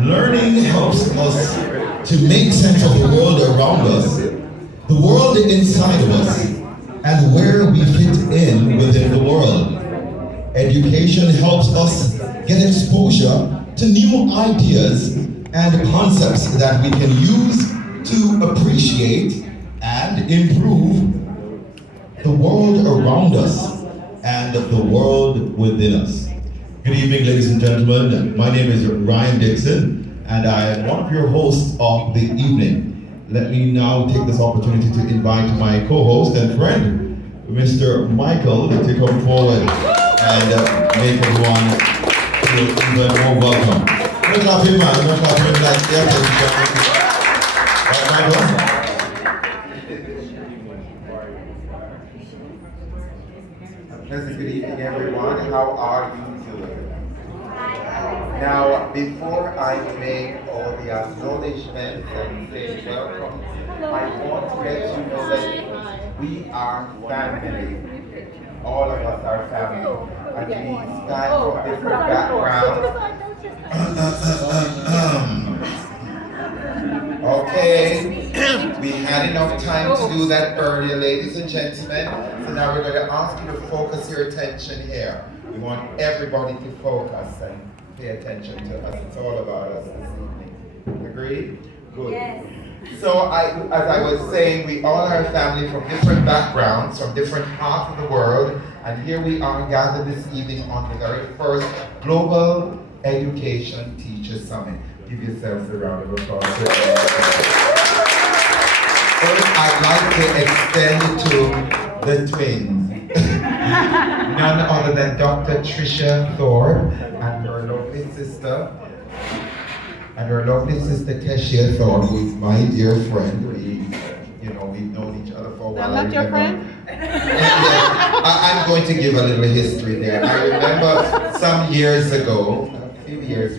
Learning helps us to make sense of the world around us, the world inside of us, and where we fit in within the world. Education helps us get exposure to new ideas and concepts that we can use to appreciate and improve the world around us and the world within us. Good evening, ladies and gentlemen. My name is Ryan Dixon, and I am one of your hosts of the evening. Let me now take this opportunity to invite my co-host and friend, Mr. Michael, to come forward and make everyone feel even more welcome. Let's clap him, man. Let's clap him like Right, Michael? Pleasant good evening, everyone. How are you doing? Now, before I make all the acknowledgements and say welcome, I want to let you know that we are family. All of us are family. And we stand from different backgrounds. Okay, we had enough time to do that earlier, ladies and gentlemen. So now we're going to ask you to focus your attention here. We want everybody to focus and pay attention to us. It's all about us this evening. Agreed? Good. Yes. So as I was saying, we all are family from different backgrounds, from different parts of the world. And here we are gathered this evening on the very first Global Education Teacher Summit. Give yourselves a round of applause. First, I'd like to extend to the twins. None other than Dr. Tricia Thorpe and her lovely sister, Keshia Thorpe, who is my dear friend. We've known each other for a while. I'm not your friend? I'm going to give a little history there. I remember some years ago, a few years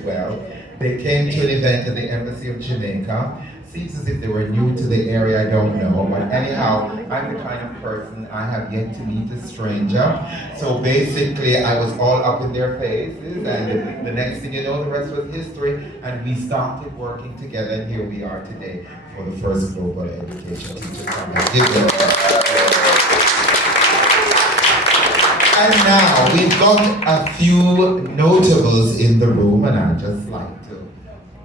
they came to an event at the Embassy of Jamaica. Seems as if they were new to the area, I don't know. But anyhow, I'm the kind of person I have yet to meet a stranger. So basically, I was all up in their faces, and the next thing you know, the rest was history. And we started working together, and here we are today for the first Global Education Teacher Summit. And now, we've got a few notables in the room, and I'd just like to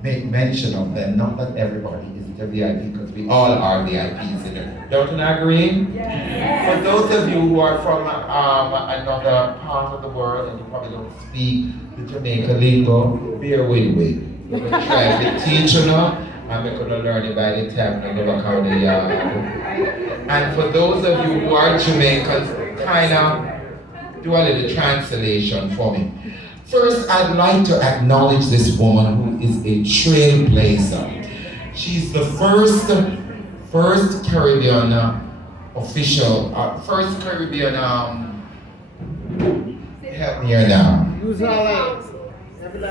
make mention of them. Not that everybody is a VIP, because we all are VIPs in it. Don't you agree? Yes. For those of you who are from another part of the world, and you probably don't speak the Jamaica lingo, bear with me. We're going to try to teach you now, and we're going to learn it by the time and go back out the yard. And for those of you who are Jamaicans, kind of do a little translation for me. First, I'd like to acknowledge this woman who is a trailblazer. She's the first Caribbean official, first Caribbean, help me here now.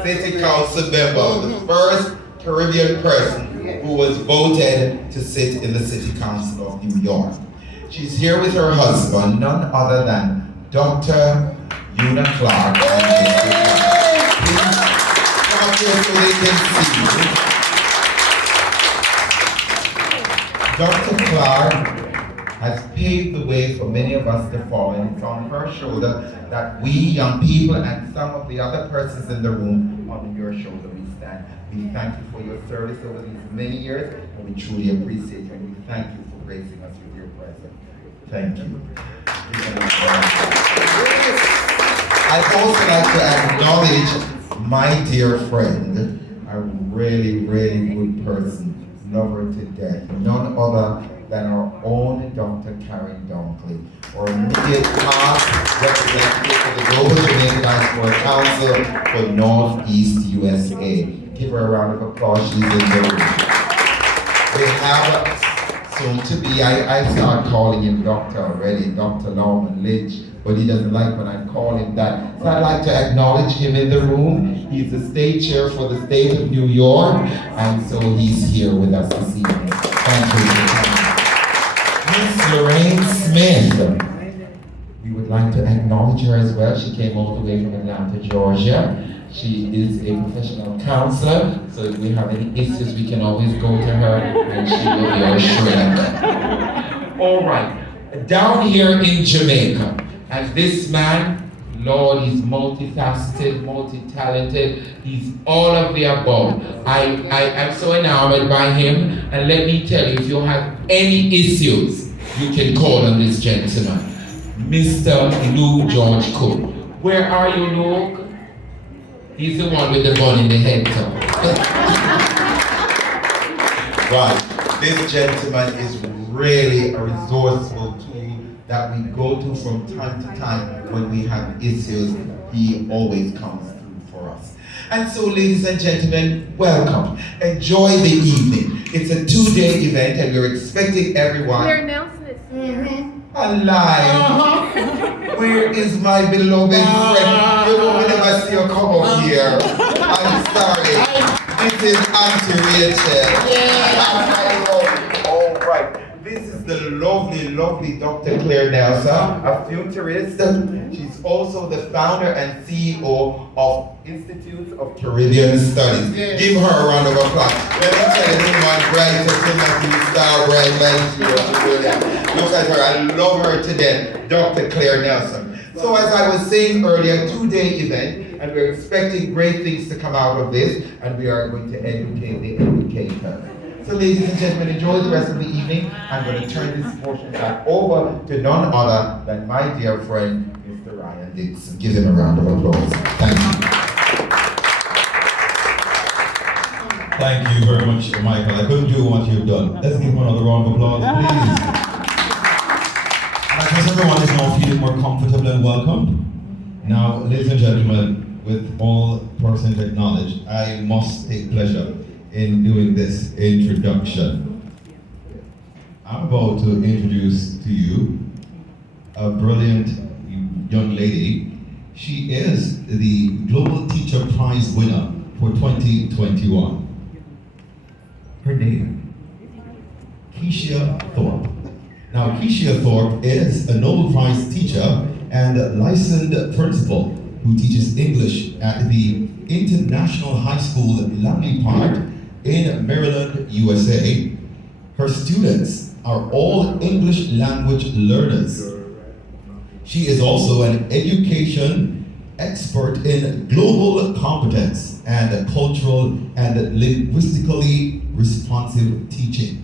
City Council member, the first Caribbean person who was voted to sit in the City Council of New York. She's here with her husband, none other than Dr. Una Clark. Please come up here so they can see. Dr. Clark has paved the way for many of us to follow, and it's on her shoulder that we young people and some of the other persons in the room, on your shoulder we stand. We thank you for your service over these many years, and we truly appreciate you, and we thank you for gracing us with your presence. Thank you. I'd also like to acknowledge my dear friend, a really, really good person, love her to death, none other than our own Dr. Karen Dunkley, our immediate past representative for the Global Jamaica Diaspora Council for Northeast USA. Give her a round of applause, she's in the room. We have soon to be, I start calling him Doctor already, Dr. Norman Lynch, but he doesn't like when I call him that. So I'd like to acknowledge him in the room. He's the state chair for the state of New York, and so he's here with us this evening. Thank you. Miss Lorraine Smith. We would like to acknowledge her as well. She came all the way from Atlanta, Georgia. She is a professional counselor, so if we have any issues, we can always go to her and she will be our shrink. All right, down here in Jamaica, and this man, Lord, he's multifaceted, multi-talented, he's all of the above. I'm so enamored by him, and let me tell you, if you have any issues, you can call on this gentleman, Mr. Luke George Cook. Where are you, Luke? He's the one with the bun in the head top. Right. This gentleman is really a resourceful tool that we go to from time to time when we have issues. He always comes through for us. And so, ladies and gentlemen, welcome. Enjoy the evening. It's a 2-day event and we're expecting everyone. Their announcements. Alive. Where is my beloved friend? You know, whenever I see her come up here, I'm sorry. This is Auntie Rachel. All right. This is the lovely, lovely Dr. Claire Nelson, a futurist. She's also the founder and CEO of Institute of Caribbean Studies. Give her a round of applause. Let me tell you, this one bright, star bright, look at her. I love her to death, Dr. Claire Nelson. So as I was saying earlier, 2-day event, and we're expecting great things to come out of this, and we are going to educate the educator. So ladies and gentlemen, enjoy the rest of the evening. I'm going to turn this portion back over to none other than my dear friend, Mr. Ryan Dixon. Give him a round of applause. Thank you. Thank you very much, Michael. I couldn't do what you've done. Let's give him another round of applause, please. And I trust everyone is now feeling more comfortable and welcome. Now, ladies and gentlemen, with all persons acknowledged, I must take pleasure in doing this introduction. I'm about to introduce to you a brilliant young lady. She is the Global Teacher Prize winner for 2021. Her name, Keisha Thorpe. Now, Keisha Thorpe is a Nobel Prize teacher and a licensed principal who teaches English at the International High School Langley Park in Maryland, USA. Her students are all English language learners. She is also an education expert in global competence and cultural and linguistically responsive teaching.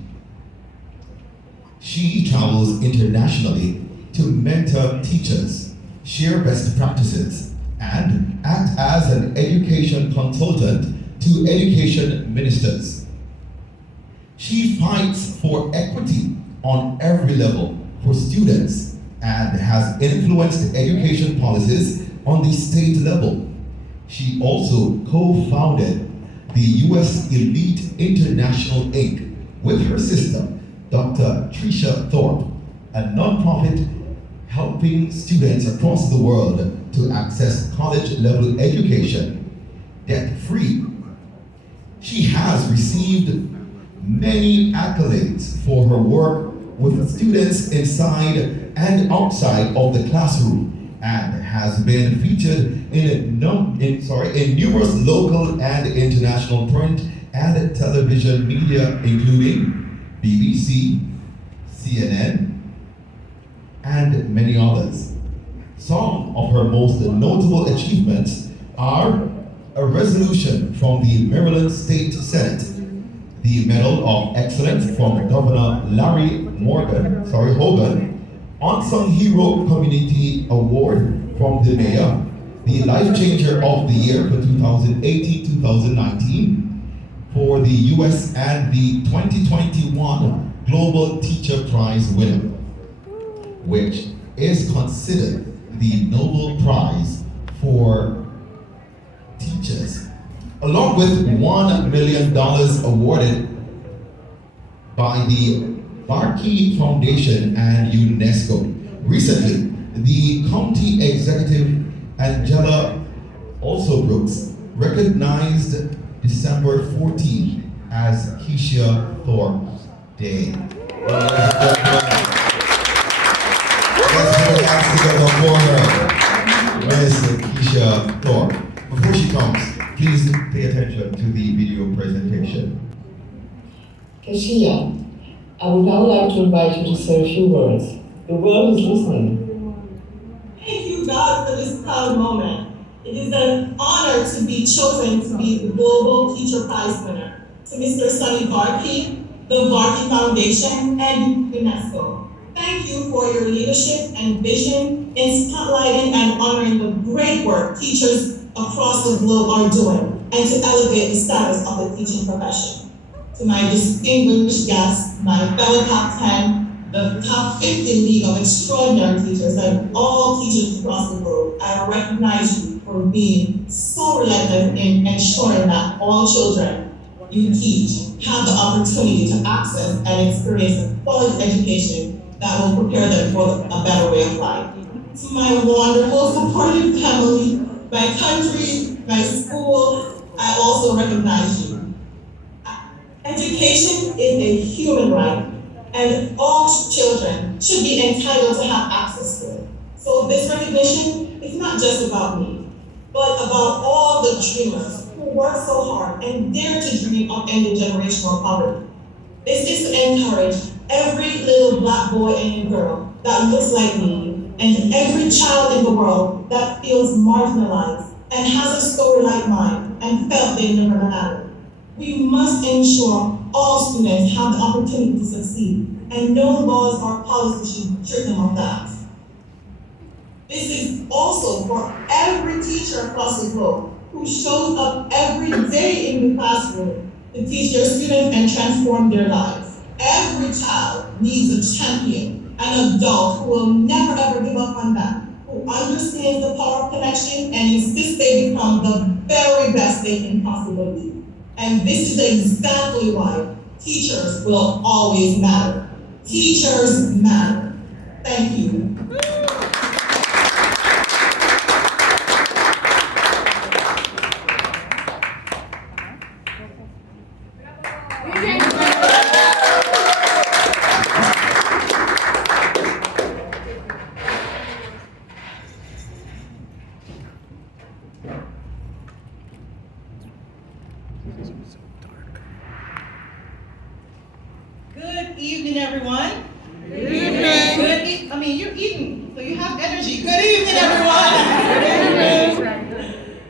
She travels internationally to mentor teachers, share best practices, and act as an education consultant to education ministers. She fights for equity on every level for students and has influenced education policies on the state level. She also co-founded the U.S. Elite International Inc. with her sister, Dr. Tricia Thorpe, a nonprofit helping students across the world to access college-level education debt-free. She has received many accolades for her work with students inside and outside of the classroom, and has been featured in numerous local and international print and television media, including BBC, CNN, and many others. Some of her most notable achievements are a resolution from the Maryland State Senate, the Medal of Excellence from Governor Larry Hogan, Unsung Hero Community Award from the Mayor, the Life Changer of the Year for 2018-2019 for the US, and the 2021 Global Teacher Prize winner, which is considered the Nobel Prize for teachers, along with $1 million awarded by the Barkey Foundation and UNESCO. Recently, the county executive, Angela also Brooks, recognized December 14th as Keisha Thorpe Day. Let's put our hands together for her, Miss Keisha Thorpe. Before she comes, please pay attention to the video presentation. Kashia, I would now like to invite you to say a few words. The world is listening. Thank you, God, for this proud moment. It is an honor to be chosen to be the Global Teacher Prize winner. To Mr. Sonny Varkey, the Varkey Foundation, and UNESCO. Thank you for your leadership and vision in spotlighting and honoring the great work teachers across the globe are doing, and to elevate the status of the teaching profession. To my distinguished guests, my fellow top 10, the top 50 league of extraordinary teachers, and all teachers across the globe, I recognize you for being so relentless in ensuring that all children you teach have the opportunity to access and experience a quality education that will prepare them for a better way of life. To my wonderful, supportive family, my country, my school, I also recognize you. Education is a human right, and all children should be entitled to have access to it. So this recognition is not just about me, but about all the dreamers who work so hard and dare to dream of ending generational poverty. This is to encourage every little Black boy and girl that looks like me, and every child in the world that feels marginalized and has a story like mine and felt they never mattered. We must ensure all students have the opportunity to succeed, and no laws or policies should strip them of that. This is also for every teacher across the globe who shows up every day in the classroom to teach their students and transform their lives. Every child needs a champion, an adult who will never ever give up on them, who understands the power of connection and insists they become the very best they can possibly be. And this is exactly why teachers will always matter. Teachers matter. Thank you. Good evening, everyone. Good evening. You're eating, so you have energy. Good evening, everyone.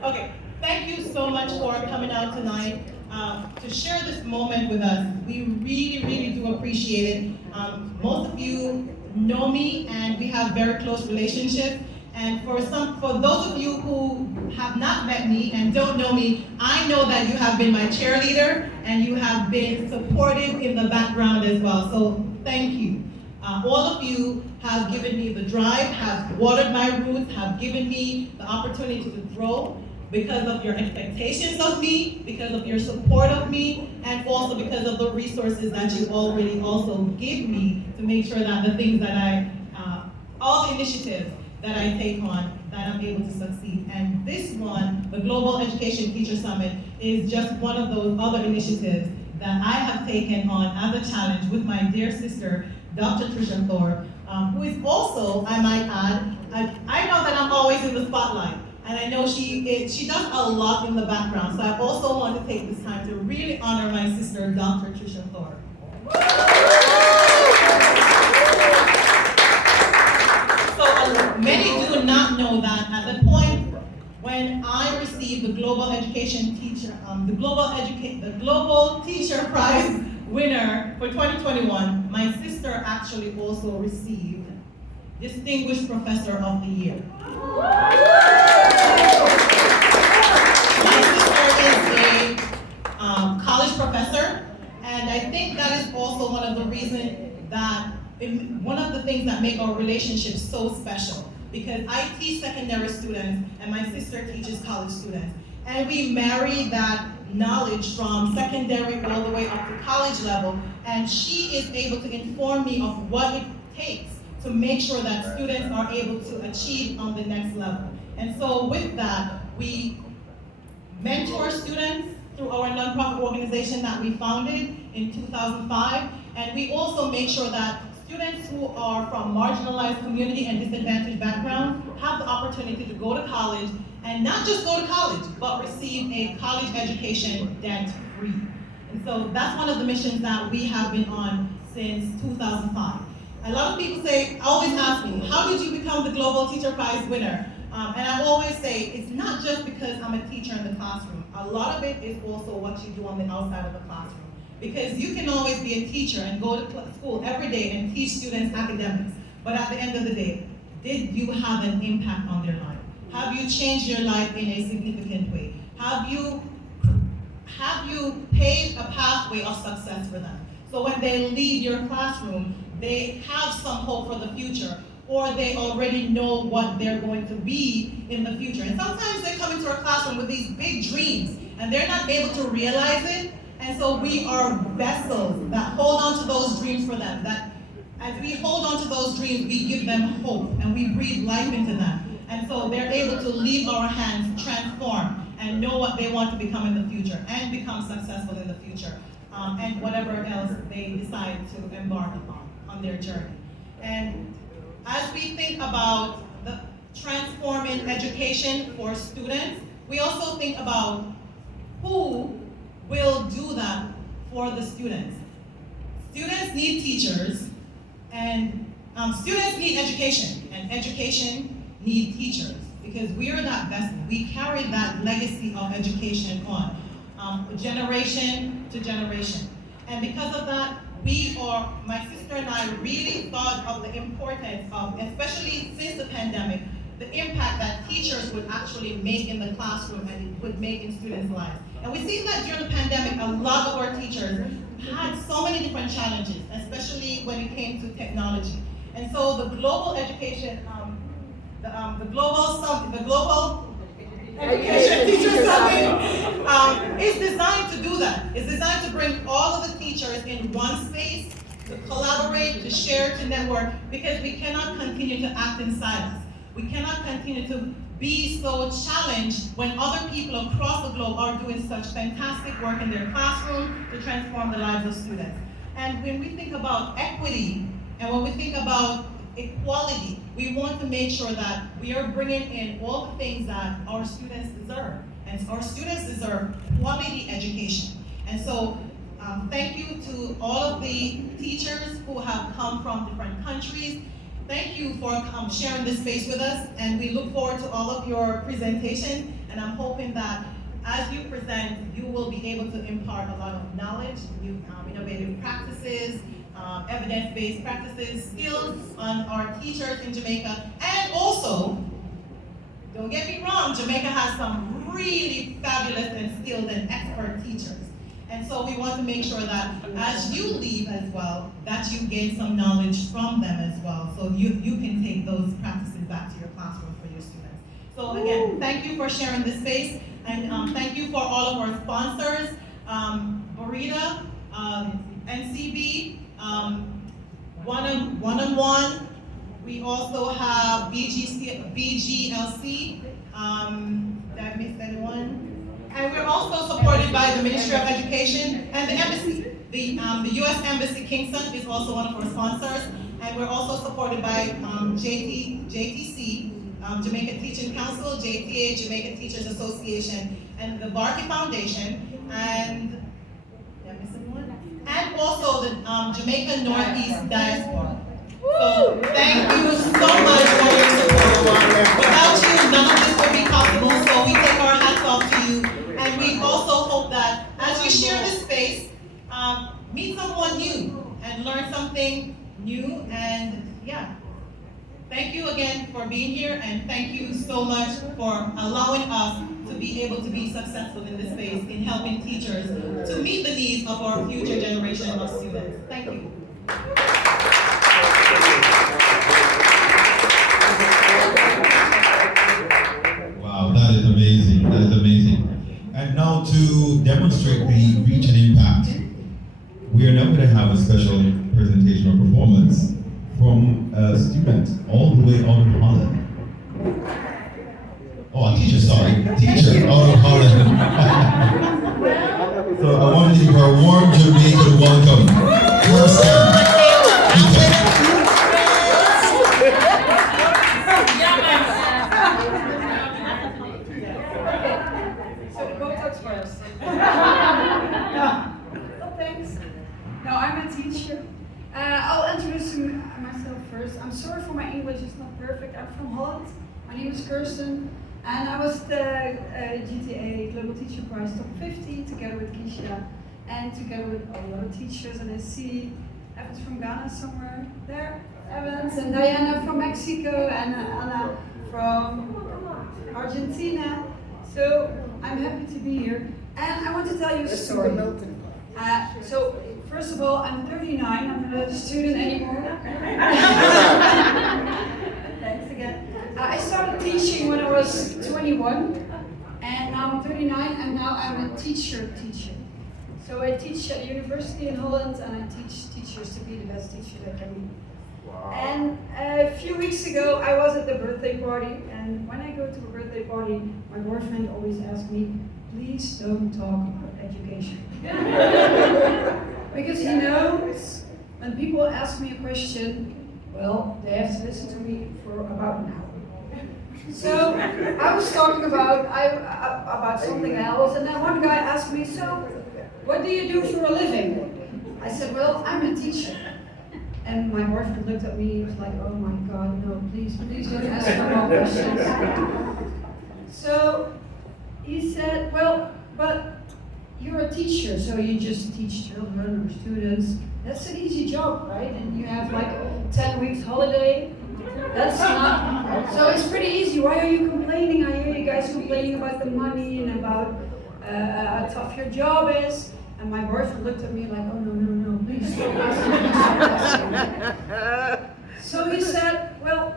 Okay, thank you so much for coming out tonight to share this moment with us. We really, really do appreciate it. Most of you know me, and we have very close relationships. And for those of you who have not met me and don't know me, I know that you have been my cheerleader and you have been supportive in the background as well. So thank you. All of you have given me the drive, have watered my roots, have given me the opportunity to grow because of your expectations of me, because of your support of me, and also because of the resources that you already also give me to make sure that the things that all the initiatives that I take on, that I'm able to succeed. And this one, the Global Education Teacher Summit, is just one of those other initiatives that I have taken on as a challenge with my dear sister, Dr. Tricia Thorpe, who is also, I might add, I know that I'm always in the spotlight, and I know she does a lot in the background, so I also want to take this time to really honor my sister, Dr. Tricia Thorpe. Many do not know that at the point when I received the Global Education Teacher, the Global Teacher Prize winner for 2021, my sister actually also received Distinguished Professor of the Year. My sister is a college professor, and I think that is also one of the reasons that one of the things that make our relationship so special, because I teach secondary students and my sister teaches college students. And we marry that knowledge from secondary all the way up to college level, and she is able to inform me of what it takes to make sure that students are able to achieve on the next level. And so with that, we mentor students through our nonprofit organization that we founded in 2005, and we also make sure that students who are from marginalized community and disadvantaged backgrounds have the opportunity to go to college, and not just go to college, but receive a college education debt-free. And so that's one of the missions that we have been on since 2005. A lot of people always ask me, how did you become the Global Teacher Prize winner? And I always say, it's not just because I'm a teacher in the classroom. A lot of it is also what you do on the outside of the classroom. Because you can always be a teacher and go to school every day and teach students academics. But at the end of the day, did you have an impact on their life? Have you changed your life in a significant way? Have you paved a pathway of success for them? So when they leave your classroom, they have some hope for the future, or they already know what they're going to be in the future. And sometimes they come into our classroom with these big dreams, and they're not able to realize it. And so we are vessels that hold on to those dreams for them. That as we hold on to those dreams, we give them hope, and we breathe life into them. And so they're able to leave our hands transformed and know what they want to become in the future and become successful in the future, and whatever else they decide to embark upon on their journey. And as we think about the transforming education for students, we also think about who will do that for the students. Students need teachers, and students need education, and education need teachers, because we are that vessel. We carry that legacy of education on, generation to generation. And because of that, my sister and I really thought of the importance of, especially since the pandemic, the impact that teachers would actually make in the classroom and would make in students' lives. And we see that during the pandemic, a lot of our teachers had so many different challenges, especially when it came to technology. And so the global education, the global education teacher summit is designed to do that. It's designed to bring all of the teachers in one space, to collaborate, to share, to network, because we cannot continue to act in silence. We cannot continue to be so challenged when other people across the globe are doing such fantastic work in their classroom to transform the lives of students. And when we think about equity, and when we think about equality, we want to make sure that we are bringing in all the things that our students deserve. And our students deserve quality education. And so thank you to all of the teachers who have come from different countries. Thank you for sharing this space with us, and we look forward to all of your presentations, and I'm hoping that as you present, you will be able to impart a lot of knowledge, new innovative practices, evidence-based practices, skills on our teachers in Jamaica. And also, don't get me wrong, Jamaica has some really fabulous and skilled and expert teachers. And so we want to make sure that as you leave as well, that you gain some knowledge from them as well, so you can take those practices back to your classroom for your students. So again, thank you for sharing this space, and thank you for all of our sponsors, Burita, NCB, One-on-One. We also have BGLC. Did I miss anyone? And we're also supported by the Ministry of Education and the Embassy. The U.S. Embassy Kingston is also one of our sponsors, and we're also supported by JTC, Jamaica Teaching Council, JTA, Jamaica Teachers Association, and the Barkey Foundation, and did I miss anyone? And also the Jamaica Northeast Diaspora. So thank you so much for your support. Without you, none of this would be possible, so we take our hats off to you. And we also hope that as you share this space, meet someone new and learn something new. And yeah, thank you again for being here, and thank you so much for allowing us to be able to be successful in this space in helping teachers to meet the needs of our future generation of students. Thank you. Wow, that is amazing. That is amazing. And now to demonstrate the reach and impact, we are now going to have a special presentation or performance from a student all the way out of Holland. Oh, a teacher, sorry. Teacher out of Holland. So I want to give her a warm Jamaican welcome. First time. No, I'm a teacher. I'll introduce myself first. I'm sorry for my English, it's not perfect. I'm from Holland. My name is Kirsten, and I was the GTA Global Teacher Prize Top 50 together with Keisha and together with all the other teachers. And I see Evans from Ghana somewhere there, Evans, and Diana from Mexico, and Anna from Argentina. So I'm happy to be here, and I want to tell you a story. So first of all, I'm 39. I'm not a student anymore. Thanks again. I started teaching when I was 21, and now I'm 39, and now I'm a teacher. So I teach at university in Holland, and I teach teachers to be the best teacher they can be. Wow. And a few weeks ago, I was at the birthday party, and when I go to a birthday party, my boyfriend always asks me, please don't talk about education. Because he knows when people ask me a question, well, they have to listen to me for about an hour. So I was talking about something else, and then one guy asked me, so what do you do for a living? I said, well, I'm a teacher. And my boyfriend looked at me, he was like, oh my God, no, please don't ask me more questions. So he said, well, but you're a teacher, so you just teach children or students. That's an easy job, right? And you have like 10 weeks holiday. That's not, so it's pretty easy. Why are you complaining? I hear you guys complaining about the money and about how tough your job is. And my boyfriend looked at me like, oh no, please stop asking. So he said, well,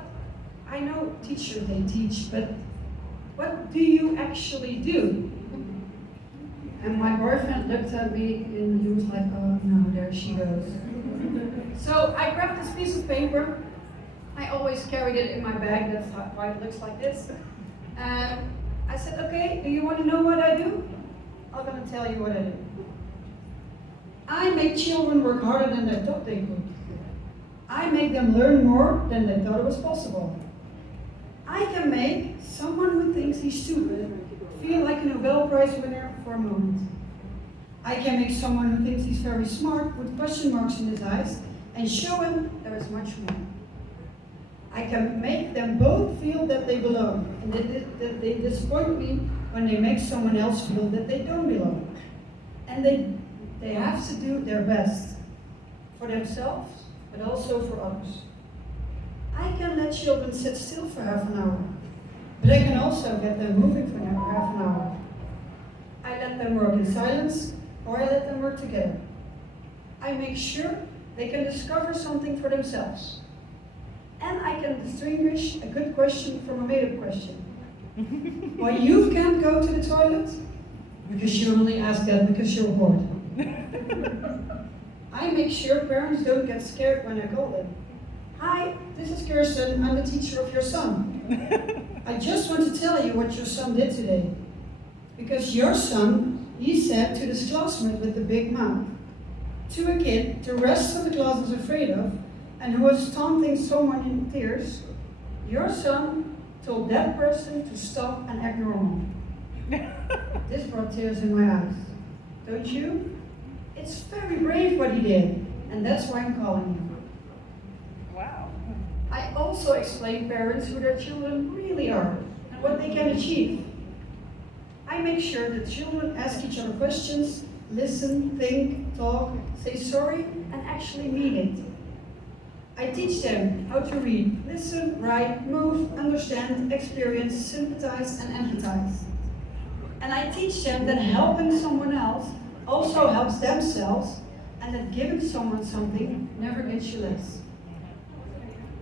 I know teachers, they teach, but what do you actually do? And my boyfriend looked at me and he was like, oh no, there she goes. So I grabbed this piece of paper. I always carried it in my bag, that's why it looks like this. And I said, okay, do you want to know what I do? I'm going to tell you what I do. I make children work harder than they thought they could. I make them learn more than they thought it was possible. I can make someone who thinks he's stupid feel like a Nobel Prize winner for a moment. I can make someone who thinks he's very smart with question marks in his eyes and show him there is much more. I can make them both feel that they belong and that they disappoint me when they make someone else feel that they don't belong. And they have to do their best for themselves, but also for others. I can let children sit still for half an hour, but I can also get them moving for half an hour. I let them work in silence, or I let them work together. I make sure they can discover something for themselves. And I can distinguish a good question from a made-up question. Why you can't go to the toilet? Because you only ask that because you're bored. I make sure parents don't get scared when I call them. Hi, this is Kirsten, I'm the teacher of your son. I just want to tell you what your son did today. Because your son, he said to this classmate with the big mouth, to a kid the rest of the class was afraid of, and who was taunting someone in tears, your son told that person to stop and act normal. This brought tears in my eyes. Don't you? It's very brave what he did, and that's why I'm calling you. Wow. I also explain parents who their children really are and what they can achieve. I make sure that children ask each other questions, listen, think, talk, say sorry, and actually mean it. I teach them how to read, listen, write, move, understand, experience, sympathize, and empathize. And I teach them that helping someone else also helps themselves, and that giving someone something never gets you less.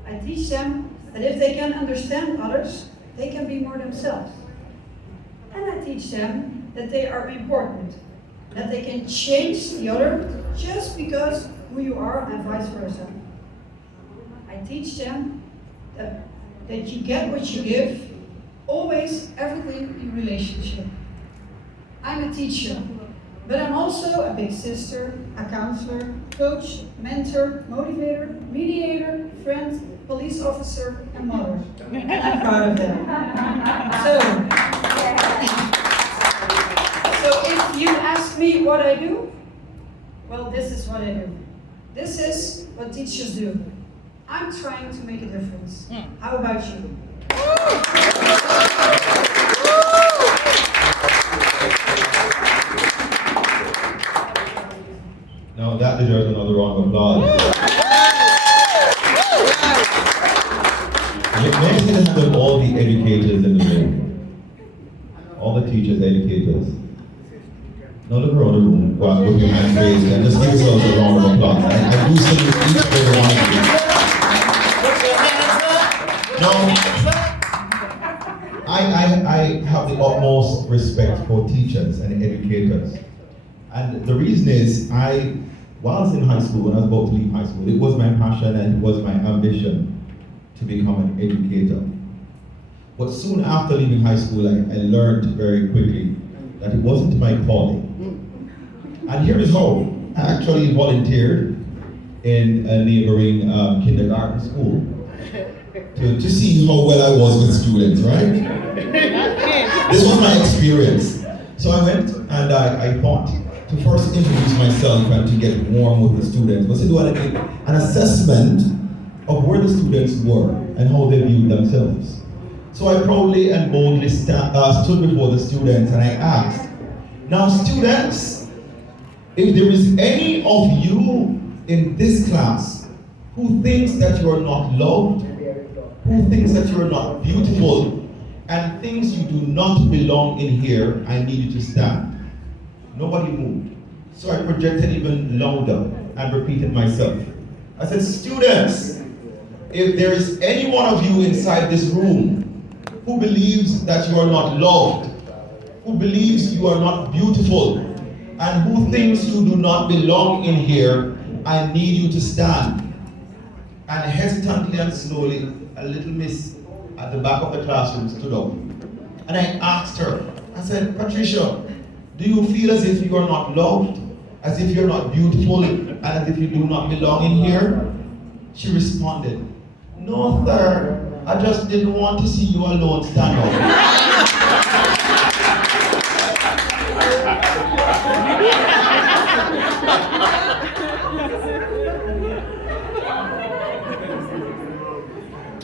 I teach them that if they can understand others, they can be more themselves. And I teach them that they are important, that they can change the other just because who you are and vice versa. I teach them that you get what you give, always everything in relationship. I'm a teacher, but I'm also a big sister, a counselor, coach, mentor, motivator, mediator, friend, police officer, and mother. And I'm proud of them. So if you ask me what I do, Well, this is what I do. This is what teachers do. I'm trying to make a difference. How about you? Now that deserves another round of applause. Next to the hand of all the educators in the room, all the teachers, educators. Now look around the room, while with your hands raised, and just give yourselves a round of applause. I do salute each and every one of you. Now, I have the utmost respect for teachers and educators. And the reason is, while I was in high school, when I was about to leave high school, it was my passion and it was my ambition to become an educator. But soon after leaving high school, I learned very quickly that it wasn't my calling. And here is how. I actually volunteered in a neighboring kindergarten school to see how well I was with students, right? This was my experience. So I went and I thought to first introduce myself and to get warm with the students was to do an assessment of where the students were and how they viewed themselves. So I proudly and boldly stood before the students and I asked, now students, if there is any of you in this class who thinks that you are not loved, who thinks that you are not beautiful, and thinks you do not belong in here, I need you to stand. Nobody moved. So I projected even louder and repeated myself. I said, students, if there is any one of you inside this room who believes that you are not loved, who believes you are not beautiful, and who thinks you do not belong in here, I need you to stand. And hesitantly and slowly, a little miss at the back of the classroom stood up. And I asked her, I said, Patricia, do you feel as if you are not loved, as if you're not beautiful, and as if you do not belong in here? She responded, no, sir, I just didn't want to see you alone stand up.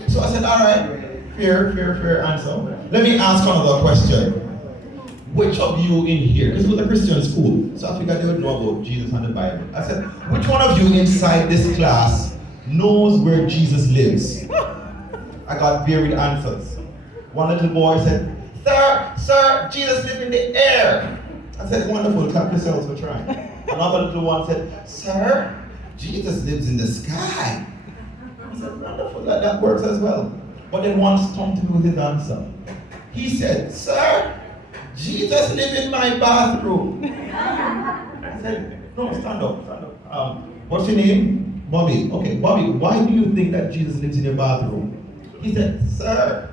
So I said, all right, fair answer. Let me ask another question. Which of you in here, this was a Christian school, so I figured they would know about Jesus and the Bible. I said, which one of you inside this class knows where Jesus lives? I got varied answers. One little boy said, Sir, Jesus lives in the air. I said, wonderful, clap yourselves for trying. Another little one said, Sir, Jesus lives in the sky. I said, wonderful, that works as well. But then one stumped me with his answer. He said, Sir, Jesus lives in my bathroom. I said, no, stand up. What's your name? Bobby. Okay, Bobby, why do you think that Jesus lives in your bathroom? He said, Sir,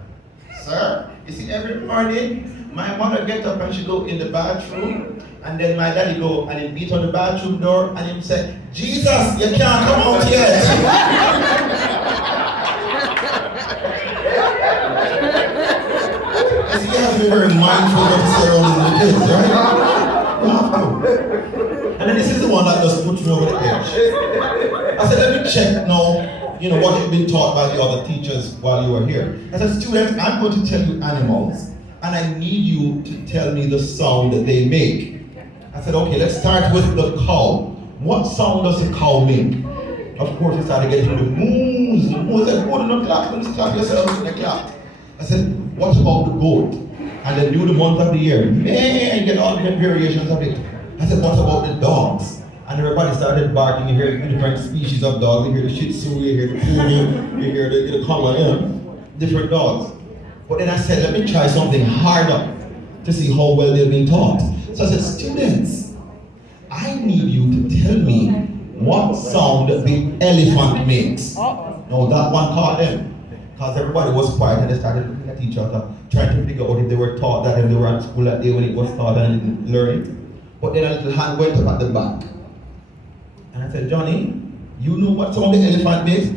you see, every morning, my mother gets up and she go in the bathroom, and then my daddy go and he beat on the bathroom door, and he say, Jesus, you can't come out yet. You see, you have to be very mindful of the surroundings with kids, right? You have to. And then this is the one that just puts me over the edge. I said, let me check now, what you've been taught by the other teachers while you were here. I said, students, I'm going to tell you animals, and I need you to tell me the sound that they make. I said, okay, let's start with the cow. What sound does the cow make? Of course, they started getting the moos. I said, go to the clap, let's clap yourselves in the clap. I said, what about the goat? And they knew the month of the year. Man, get all different variations of it. I said, what about the dogs? And everybody started barking. You hear different species of dogs. You hear the Shih Tzu, you hear the Poodle, you hear the Collar, different dogs. But then I said, let me try something harder to see how well they've been taught. So I said, students, I need you to tell me what sound the elephant makes. Now that one caught them, because everybody was quiet and they started looking at each other, trying to figure out if they were taught that and they were at school that day when it was taught and didn't learn it. But then a little hand went up at the back. And I said, Johnny, you know what sound the elephant makes?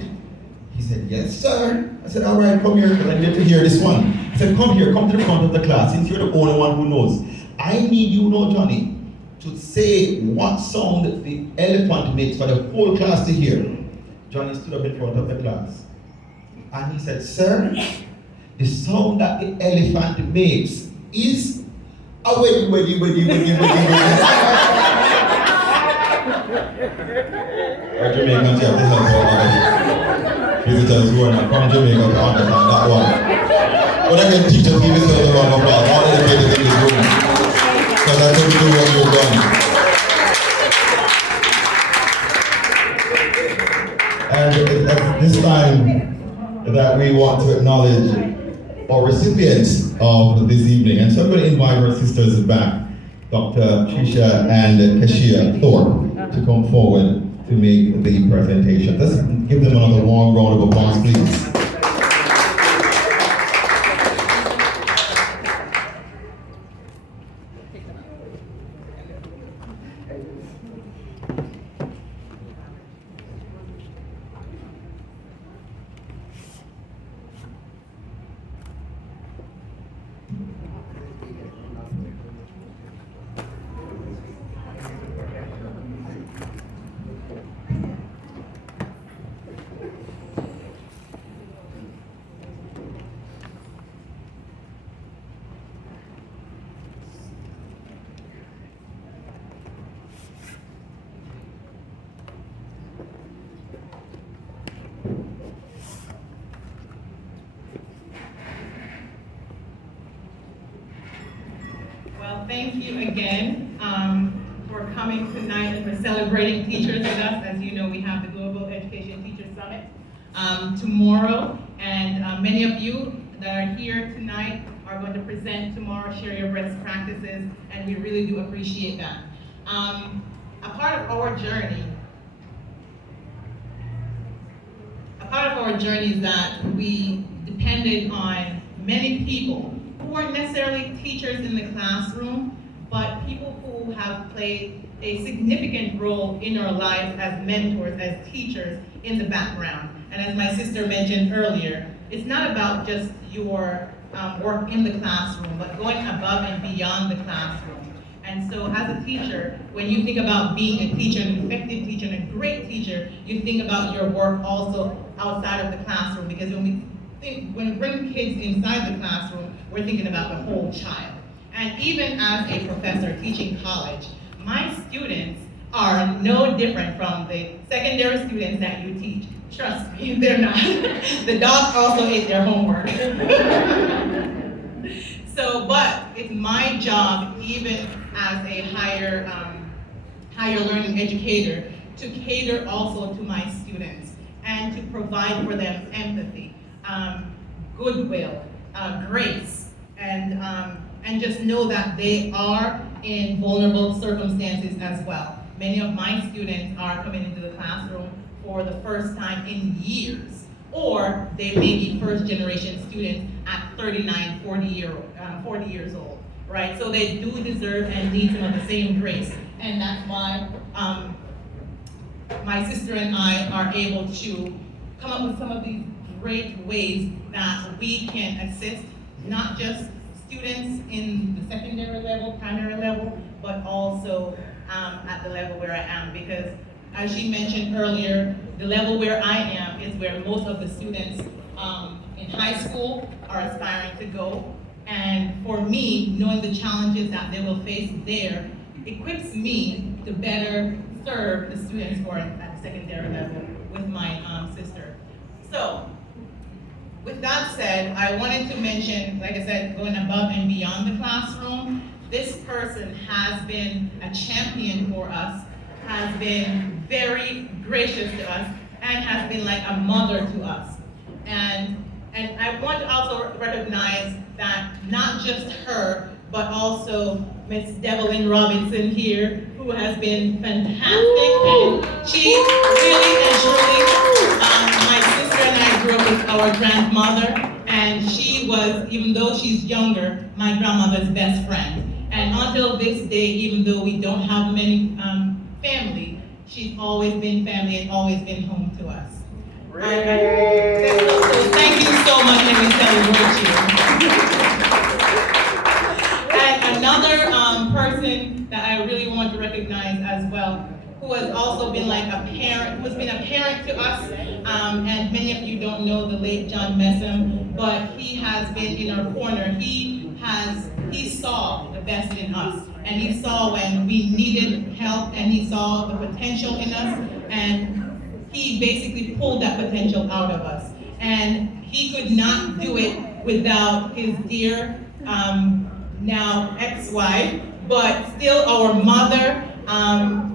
He said, yes, sir. I said, all right, come here, because I need to hear this one. He said, come here, come to the front of the class, since you're the only one who knows. I need you to know, Johnny, to say what sound the elephant makes for the whole class to hear, Johnny stood up in front of the class and he said, "Sir, the sound that the elephant makes is a weddy. Our Jamaicans have to help our visitors who are not from Jamaica to understand that one. But I can teach us even so the wrong applause, all the educators in this room. Because I think you do what you've done. And at this time that we want to acknowledge our recipients of this evening. And so I'm going to invite our sisters back, Dr. Tricia and Kashia Thorpe, to come forward to make the presentation. Let's give them another warm round of applause, please. Thank you again for coming tonight and for celebrating teachers with us. As you know, we have the Global Education Teacher Summit tomorrow, and many of you that are here tonight are going to present tomorrow, share your best practices, and we really do appreciate that. A part of our journey is that we depended on many people who weren't necessarily teachers in the classroom, but people who have played a significant role in our lives as mentors, as teachers in the background. And as my sister mentioned earlier, it's not about just your work in the classroom, but going above and beyond the classroom. And so as a teacher, when you think about being a teacher, an effective teacher, and a great teacher, you think about your work also outside of the classroom, because when we bring kids inside the classroom, we're thinking about the whole child. And even as a professor teaching college, my students are no different from the secondary students that you teach. Trust me, they're not. The dogs also ate their homework. But it's my job, even as a higher learning educator, to cater also to my students and to provide for them empathy, goodwill, grace, and just know that they are in vulnerable circumstances as well. Many of my students are coming into the classroom for the first time in years, or they may be first generation students at 39, 40 years old, right? So they do deserve and need some of the same grace. And that's why my sister and I are able to come up with some of these great ways that we can assist not just students in the secondary level, primary level, but also at the level where I am. Because as she mentioned earlier, the level where I am is where most of the students in high school are aspiring to go. And for me, knowing the challenges that they will face there equips me to better serve the students who are at the secondary level with my sister. So, with that said, I wanted to mention, like I said, going above and beyond the classroom. This person has been a champion for us, has been very gracious to us, and has been like a mother to us. And I want to also recognize that not just her, but also Miss Devlin Robinson here, who has been fantastic. And she really and truly, my sister and I grew up with our grandmother, and she was, even though she's younger, my grandmother's best friend. And until this day, even though we don't have many family, she's always been family and always been home to us. So thank you so much, and we celebrate you. And another person that I really want to recognize as well, who has also been like a parent, who's been a parent to us, and many of you don't know the late John Messam, but he has been in our corner. He saw the best in us, and he saw when we needed help, and he saw the potential in us, and he basically pulled that potential out of us. And he could not do it without his dear, now ex-wife, but still our mother,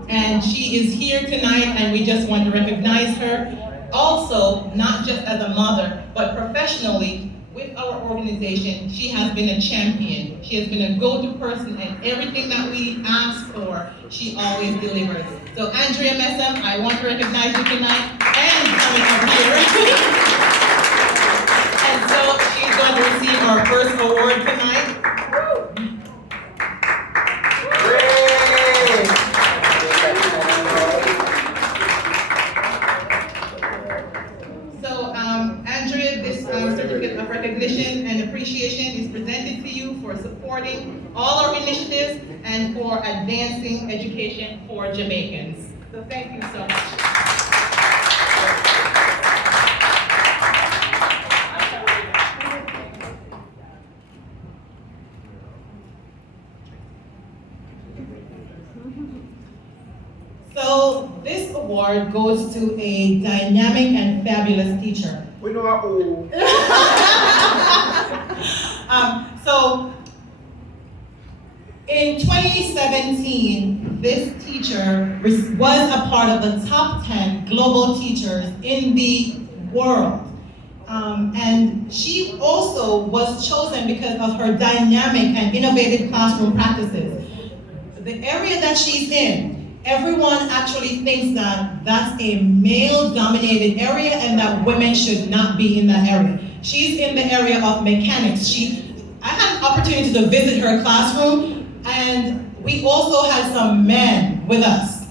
and she is here tonight, and we just want to recognize her. Also, not just as a mother, but professionally, with our organization, she has been a champion. She has been a go-to person, and everything that we ask for, she always delivers. So Andrea Messam, I want to recognize you tonight, and coming up here. And so she's going to receive our first award tonight. So Andrea, this certificate of recognition and appreciation is presented to you for supporting all our initiatives and for advancing education for Jamaicans. So thank you so much. So this award goes to a dynamic and fabulous teacher. We know how old. So in 2017, this teacher was a part of the top 10 global teachers in the world. And she also was chosen because of her dynamic and innovative classroom practices. The area that she's in, everyone actually thinks that that's a male-dominated area and that women should not be in that area. She's in the area of mechanics. I had an opportunity to visit her classroom, and we also had some men with us.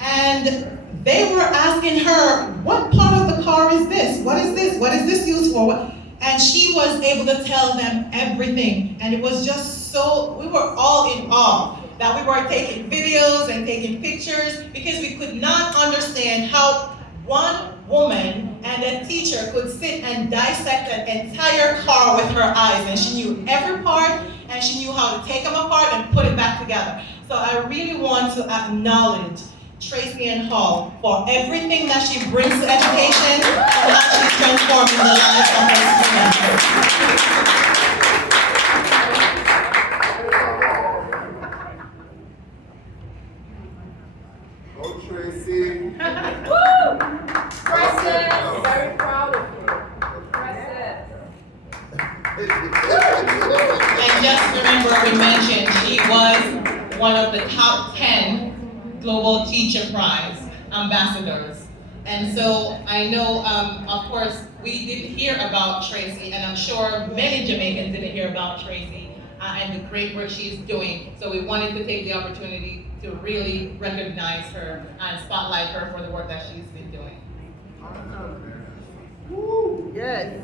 And they were asking her, what part of the car is this? What is this? What is this used for? And she was able to tell them everything. And it was just so, we were all in awe that we were taking videos and taking pictures because we could not understand how one woman and a teacher could sit and dissect an entire car with her eyes. And she knew every part, and she knew how to take them apart and put it back together. So I really want to acknowledge Tracy Ann Hall for everything that she brings to education and how she's transforming the lives of her students. Go Tracy. Woo! Precious. Very proud of you. Precious. And just remember, we mentioned she was one of the top 10 Global Teacher Prize ambassadors. And so I know, of course, we did hear about Tracy, and I'm sure many Jamaicans didn't hear about Tracy and the great work she's doing. So we wanted to take the opportunity to really recognize her and spotlight her for the work that she's been doing. Woo. Yes.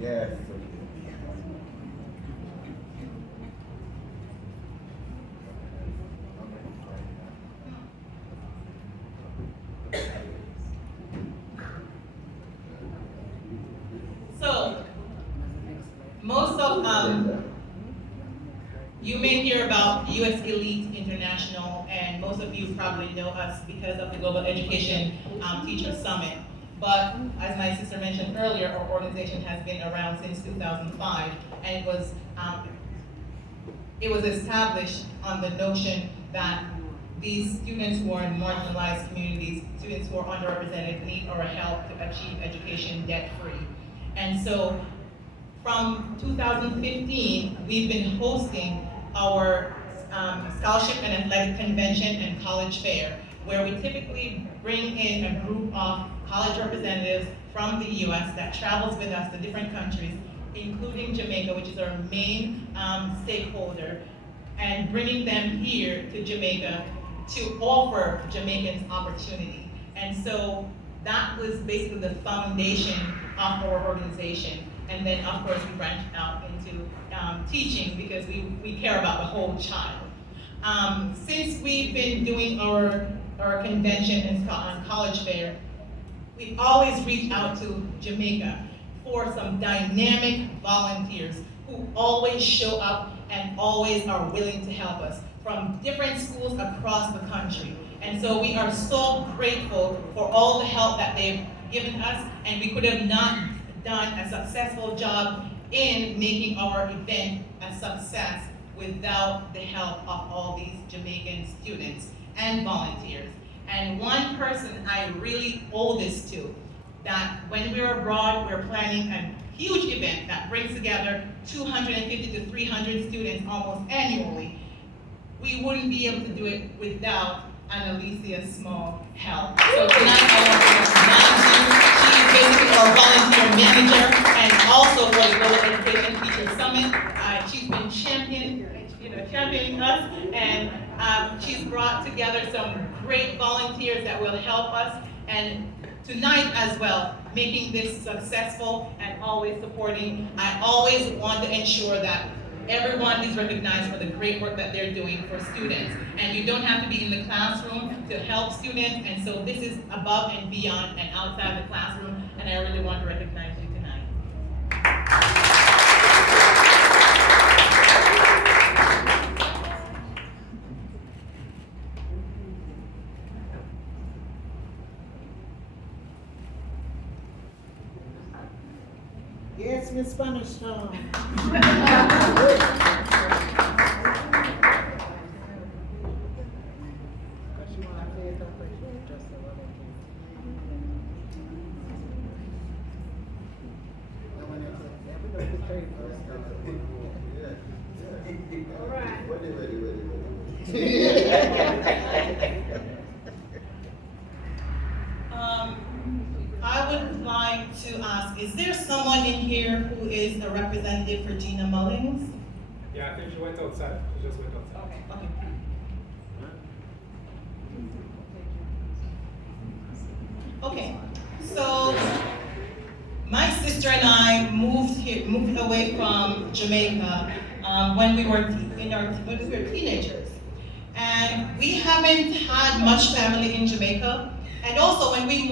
Yes. So, most of you may hear about US.E.T International, and most of you probably know us because of the Global Education Teacher Summit. But as my sister mentioned earlier, our organization has been around since 2005, and it was established on the notion that these students who are in marginalized communities, students who are underrepresented, need our help to achieve education debt-free. And so from 2015, we've been hosting our Scholarship and Athletic Convention and College Fair, where we typically bring in a group of college representatives from the US that travels with us to different countries, including Jamaica, which is our main stakeholder, and bringing them here to Jamaica to offer Jamaicans opportunity. And so that was basically the foundation of our organization. And then, of course, we branched out into teaching because we care about the whole child. Since we've been doing our convention and on college fair, we always reach out to Jamaica for some dynamic volunteers who always show up and always are willing to help us from different schools across the country. And so we are so grateful for all the help that they've given us, and we could have not done a successful job in making our event a success without the help of all these Jamaican students and volunteers. And one person I really owe this to, that when we were abroad, we were planning a huge event that brings together 250 to 300 students almost annually. We wouldn't be able to do it without Annalicia's small help. So tonight I want to recognize you. She is basically our volunteer manager and also for the Global Education Teacher Summit. She's been championing us, and she's brought together some great volunteers that will help us, and tonight as well, making this successful and always supporting. I always want to ensure that everyone is recognized for the great work that they're doing for students. And you don't have to be in the classroom to help students, and so this is above and beyond and outside the classroom, and I really want to recognize you tonight. Yes, Miss Spanish Town. I would like to ask, is there someone in here who is a representative for Gina Mullings? Yeah, I think she went outside. She just went outside. Okay. Okay, so my sister and I moved away from Jamaica when we were teenagers, and we haven't had much family in Jamaica. And also, when we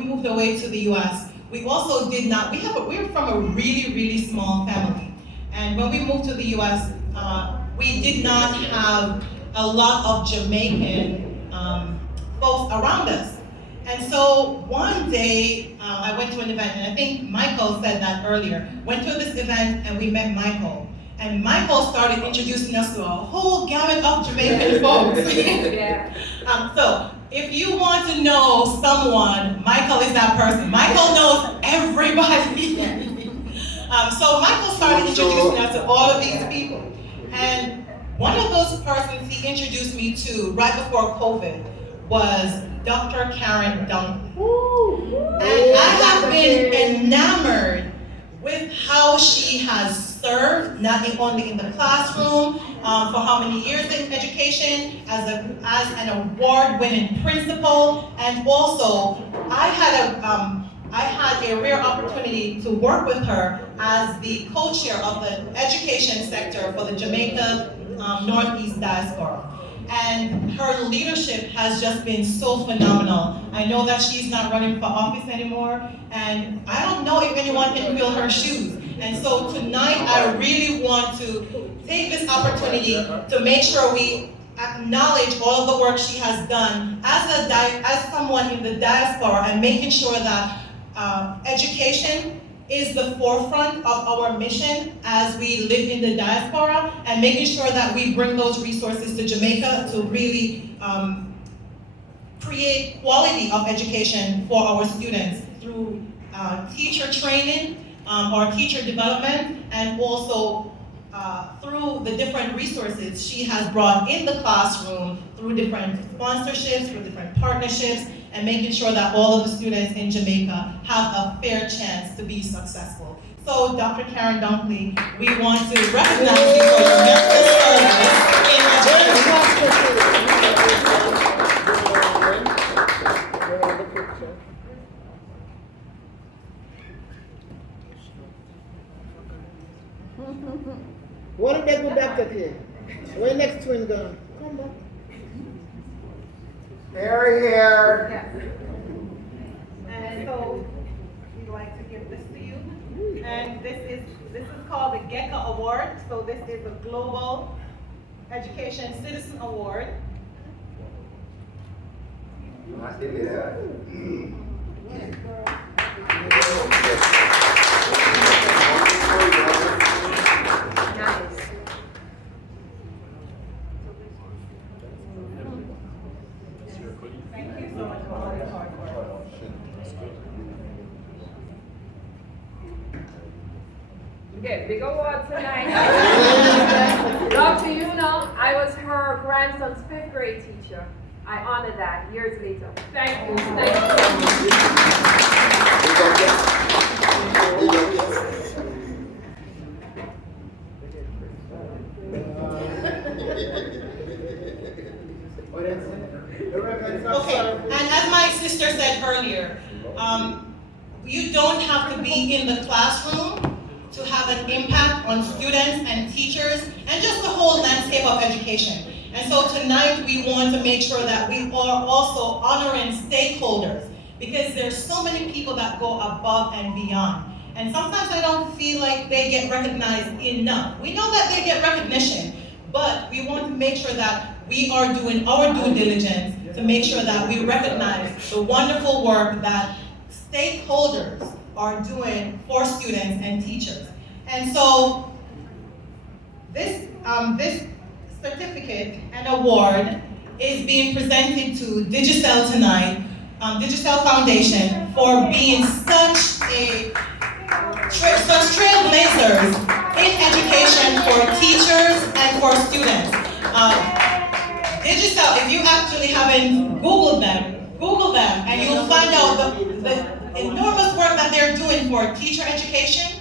moved away to the U.S., we also did not. We're from a really small family, and when we moved to the U.S., we did not have a lot of Jamaican folks around us. And so one day, I went to an event, and I think Michael said that earlier. Went to this event, and we met Michael. And Michael started introducing us to a whole gamut of Jamaican folks. So if you want to know someone, Michael is that person. Michael knows everybody. So Michael started introducing us to all of these people. And one of those persons he introduced me to right before COVID was Dr. Karen Dunkley. And I have been enamored with how she has served, not only in the classroom, for how many years in education, as an award-winning principal, and also I had a rare opportunity to work with her as the co-chair of the education sector for the Jamaica Northeast Diaspora. And her leadership has just been so phenomenal. I know that she's not running for office anymore, and I don't know if anyone can fill her shoes. And so tonight, I really want to take this opportunity to make sure we acknowledge all of the work she has done as someone in the diaspora, and making sure that education is the forefront of our mission as we live in the diaspora, and making sure that we bring those resources to Jamaica to really create quality of education for our students through teacher training or teacher development, and also through the different resources she has brought in the classroom, through different sponsorships, through different partnerships, and making sure that all of the students in Jamaica have a fair chance to be successful. So, Dr. Karen Dunkley, we want to recognize you for your memorable service in education. What did they go back to here? Where next twin gone? Here. And so we'd like to give this to you. And this is called the G.E.T Award. So this is a Global Education Citizen Award. Thank you so much for all your hard work. Okay, big award tonight. Doctor, you know, I was her grandson's 5th grade teacher. I honor that years later. Thank you. Okay, and as my sister said earlier, you don't have to be in the classroom to have an impact on students and teachers and just the whole landscape of education. And so tonight we want to make sure that we are also honoring stakeholders, because there's so many people that go above and beyond. And sometimes I don't feel like they get recognized enough. We know that they get recognition, but we want to make sure that we are doing our due diligence to make sure that we recognize the wonderful work that stakeholders are doing for students and teachers. And so this certificate and award is being presented to Digicel tonight, Digicel Foundation, for being such trailblazers in education for teachers and for students. Digicel, if you actually haven't Googled them, Google them, and you'll find out the enormous work that they're doing for teacher education,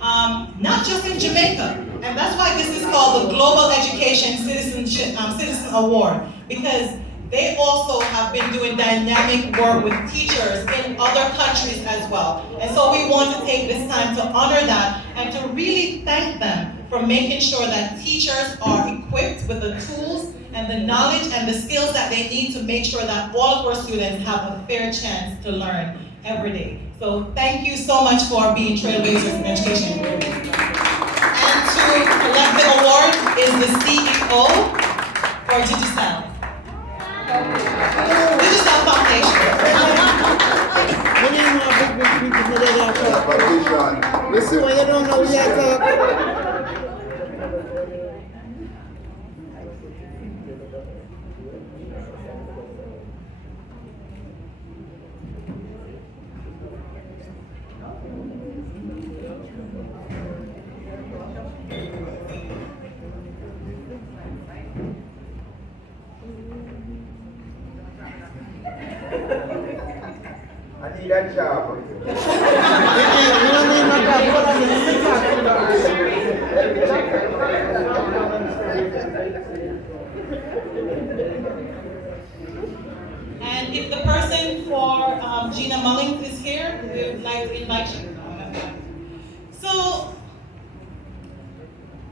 not just in Jamaica. And that's why this is called the Global Education Citizen Award, because they also have been doing dynamic work with teachers in other countries as well. And so we want to take this time to honor that and to really thank them for making sure that teachers are equipped with the tools and the knowledge and the skills that they need to make sure that all of our students have a fair chance to learn every day. So thank you so much for being trailblazers in education. And to collect the award is the CEO for Digicel. Digicel Foundation. Listen, when you don't know we are talking. I need that job. And if the person for Gina Mullings is here, we would like to invite you. So,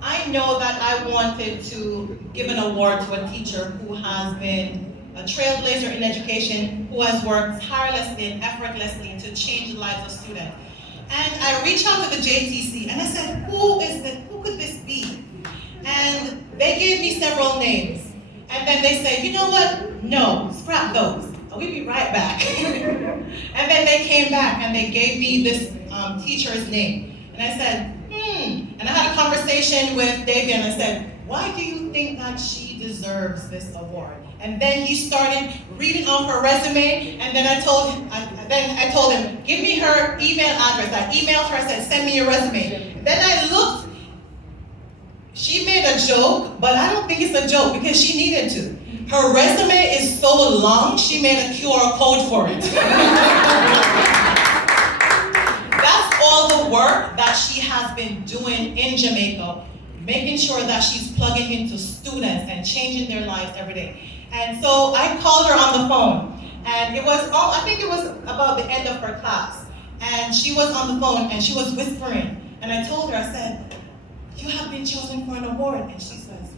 I know that I wanted to give an award to a teacher who has been a trailblazer in education, who has worked tirelessly and effortlessly to change the lives of students. And I reached out to the JTC and I said, who could this be? And they gave me several names. And then they said, you know what? No, scrap those. We'll be right back. And then they came back and they gave me this teacher's name. And I said, And I had a conversation with David and I said, why do you think that she deserves this award? And then he started reading off her resume, and then I told him, give me her email address. I emailed her, I said, send me your resume. Then I looked, she made a joke, but I don't think it's a joke because she needed to. Her resume is so long, she made a QR code for it. That's all the work that she has been doing in Jamaica, making sure that she's plugging into students and changing their lives every day. And so I called her on the phone, and I think it was about the end of her class. And she was on the phone and she was whispering. And I told her, I said, you have been chosen for an award. And she says,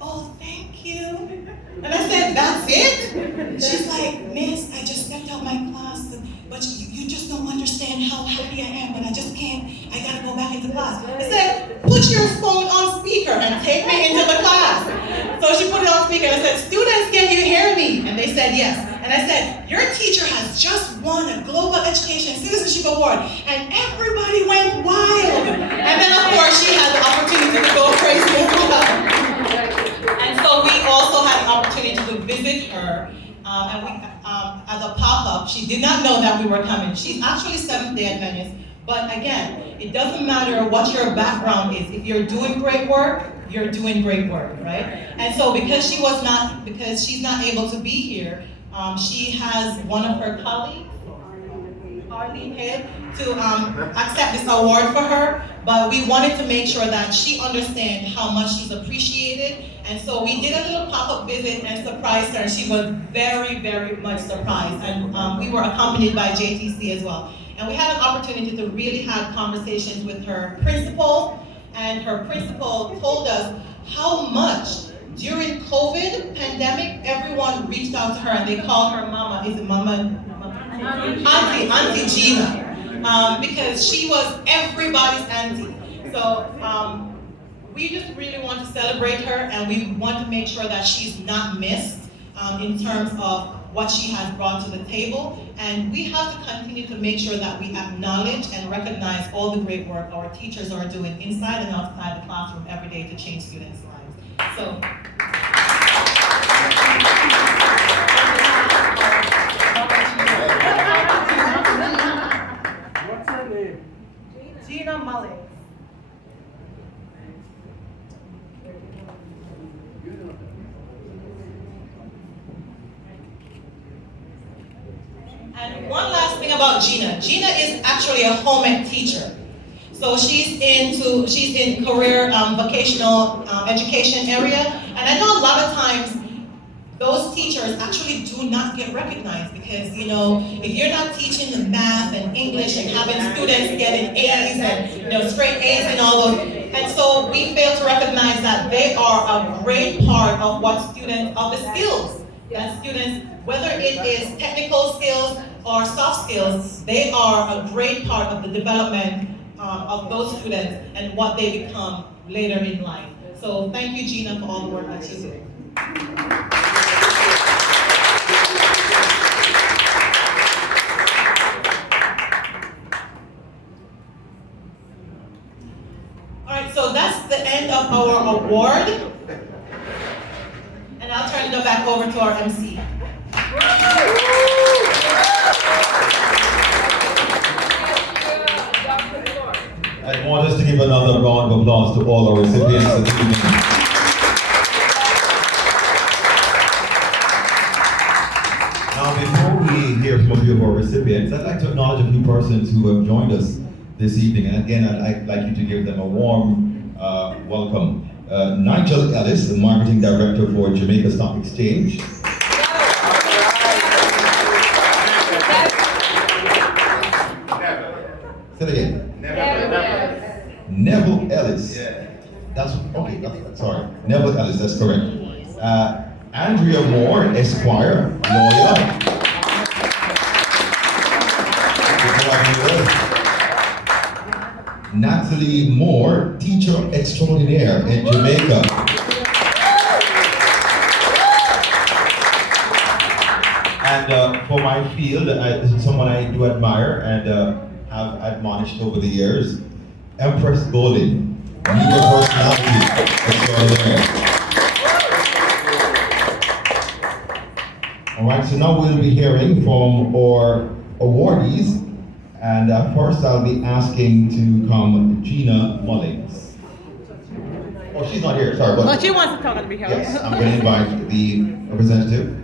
oh, thank you. And I said, that's it? She's like, Miss, I just stepped out my class, but you just don't understand how happy I am, but I just can't, I gotta go back into class. I said, put your phone on speaker and take me into the class. So she put it on speaker and I said, students, can you hear me? And they said yes. And I said, your teacher has just won a Global Education Citizenship Award. And everybody went wild. And then of course she had the opportunity to go crazy as well. And so we also had the opportunity to visit her. And we, as a pop-up, she did not know that we were coming. She's actually Seventh-day Adventist. But again, it doesn't matter what your background is. If you're doing great work, you're doing great work, right? And so because she's not able to be here, she has one of her colleagues, Arlene Head, to accept this award for her. But we wanted to make sure that she understands how much she's appreciated. And so we did a little pop-up visit and surprised her. She was very, very much surprised. And we were accompanied by JTC as well. And we had an opportunity to really have conversations with her principal. And her principal told us how much during COVID pandemic, everyone reached out to her and they called her mama. Is it mama? Auntie Gina. Because she was everybody's auntie. So we just really want to celebrate her and we want to make sure that she's not missed in terms of what she has brought to the table. And we have to continue to make sure that we acknowledge and recognize all the great work our teachers are doing inside and outside the classroom every day to change students' lives. So. What's her name? Gina Mullins. And one last thing about Gina. Gina is actually a home ec teacher. So she's in career vocational education area. And I know a lot of times those teachers actually do not get recognized because, you know, if you're not teaching the math and English and having students getting A's and, you know, straight A's and all those, and so we fail to recognize that they are a great part of what students, of the skills that students, whether it is technical skills or soft skills, they are a great part of the development of those students and what they become later in life. So thank you, Gina, for all the work that you do. All right, so that's the end of our award. And I'll turn it back over to our MC. I want us to give another round of applause to all our recipients this evening. Now, before we hear from a few of our recipients, I'd like to acknowledge a few persons who have joined us this evening. And again, I'd like you to give them a warm welcome. Nigel Ellis, the Marketing Director for Jamaica Stock Exchange. Say it again. Neville Ellis. Yeah. That's okay. Sorry. Neville Ellis. That's correct. Andrea Moore, Esquire, lawyer. Natalie Moore, teacher extraordinaire in Jamaica. And for my field, this is someone I do admire and have admonished over the years. Empress Golden, media personality extraordinaire. All right, so now we'll be hearing from our awardees, and first I'll be asking to come Gina Mullins. Oh, she's not here, sorry. But she wants to talk on behalf. Yes, I'm going to invite the representative.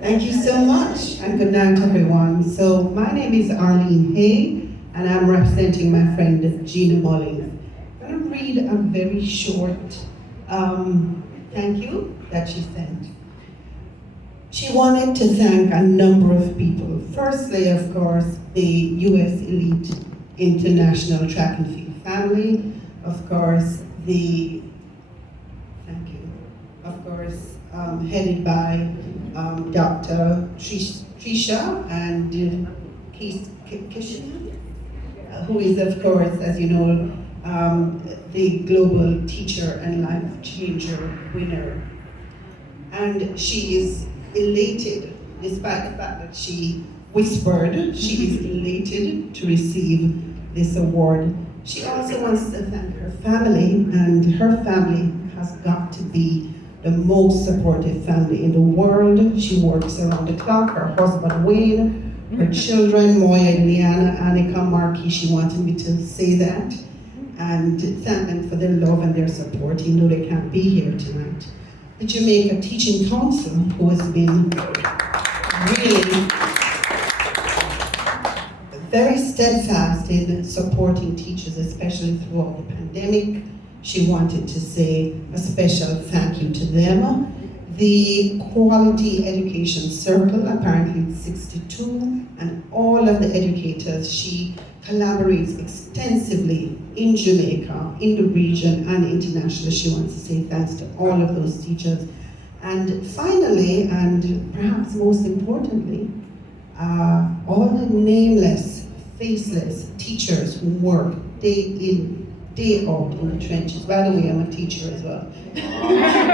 Thank you so much, and good night everyone. So my name is Arlene Hay, and I'm representing my friend Gina Mullins. I'm going to read a very short thank you that she sent. She wanted to thank a number of people. Firstly, of course, the US elite international track and field family. Of course, headed by Dr. Trisha and Kisha, who is, of course, as you know, the Global Teacher and Life Changer winner. And she is elated, despite the fact that she whispered, she is elated to receive this award. She also wants to thank her family, and her family has got to be the most supportive family in the world. She works around the clock, her husband Wayne, her children, Moya, Liana, Annika, Marky, she wanted me to say that, and thank them for their love and their support, even though they can't be here tonight. The Jamaica Teaching Council, who has been really very steadfast in supporting teachers, especially throughout the pandemic. She wanted to say a special thank you to them. The Quality Education Circle, apparently it's 62, and all of the educators, she collaborates extensively in Jamaica, in the region, and internationally. She wants to say thanks to all of those teachers. And finally, and perhaps most importantly, all the nameless, faceless teachers who work day in, day out in the trenches. By the way, I'm a teacher as well.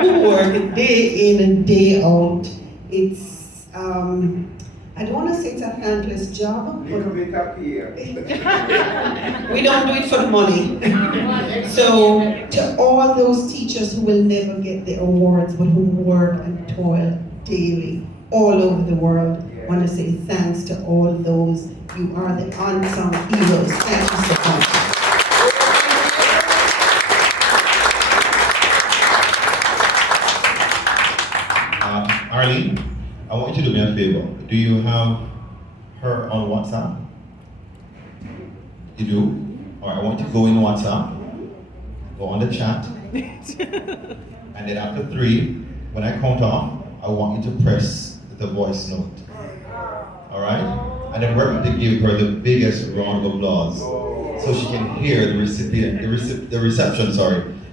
Who work day in and day out. It's, I don't want to say it's a thankless job. But we don't do it for the money. So, to all those teachers who will never get the awards, but who work and toil daily all over the world, I want to say thanks to all those. You are the unsung heroes. Thank you so much. Arlene, I want you to do me a favor. Do you have her on WhatsApp? You do? All right, I want you to go in WhatsApp, go on the chat, and then after 3, when I count off, I want you to press the voice note. All right? And then we're going to give her the biggest round of applause so she can hear the reception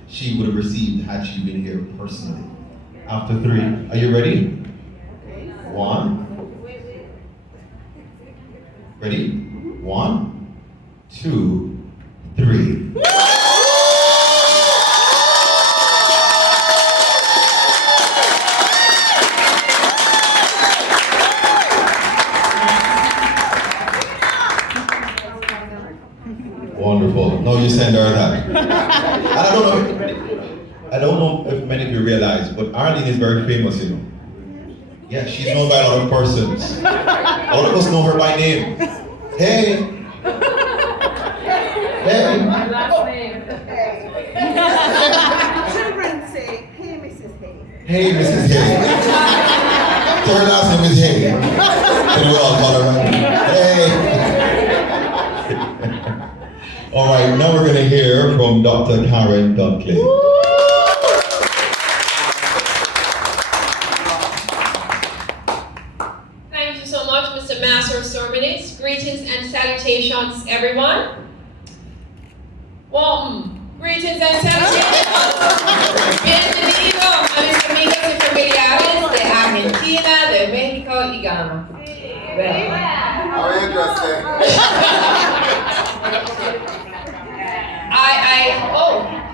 she would have received had she been here personally. After 3, are you ready? 1. Ready? 1, 2, 3. Wonderful. No, you send her that. And I don't know if many of you realize, but Arlene is very famous, you know. Yeah, she's known by a lot of persons. All of us know her by name. Hey. Hey. My last name. Children say, hey, Mrs. Hay. Hey, Mrs. Hay. So her last name is Hay. And we all call her Hey. All right, now we're going to hear from Dr. Karen Dunkley. Thank you so much, Mr. Master of Ceremonies. Greetings and salutations, everyone. Greetings and salutations. Bienvenido a mis amigos y familiares de Argentina, de México y Ghana. How are you dressing?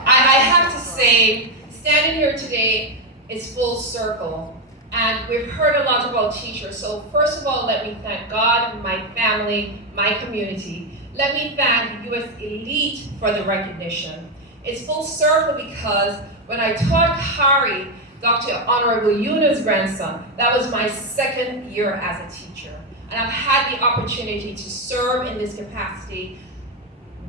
I have to say, standing here today is full circle. And we've heard a lot about teachers. So first of all, let me thank God, my family, my community. Let me thank US Elite for the recognition. It's full circle because when I taught Harry, Dr. Honorable Yuna's grandson, that was my 2nd year as a teacher. And I've had the opportunity to serve in this capacity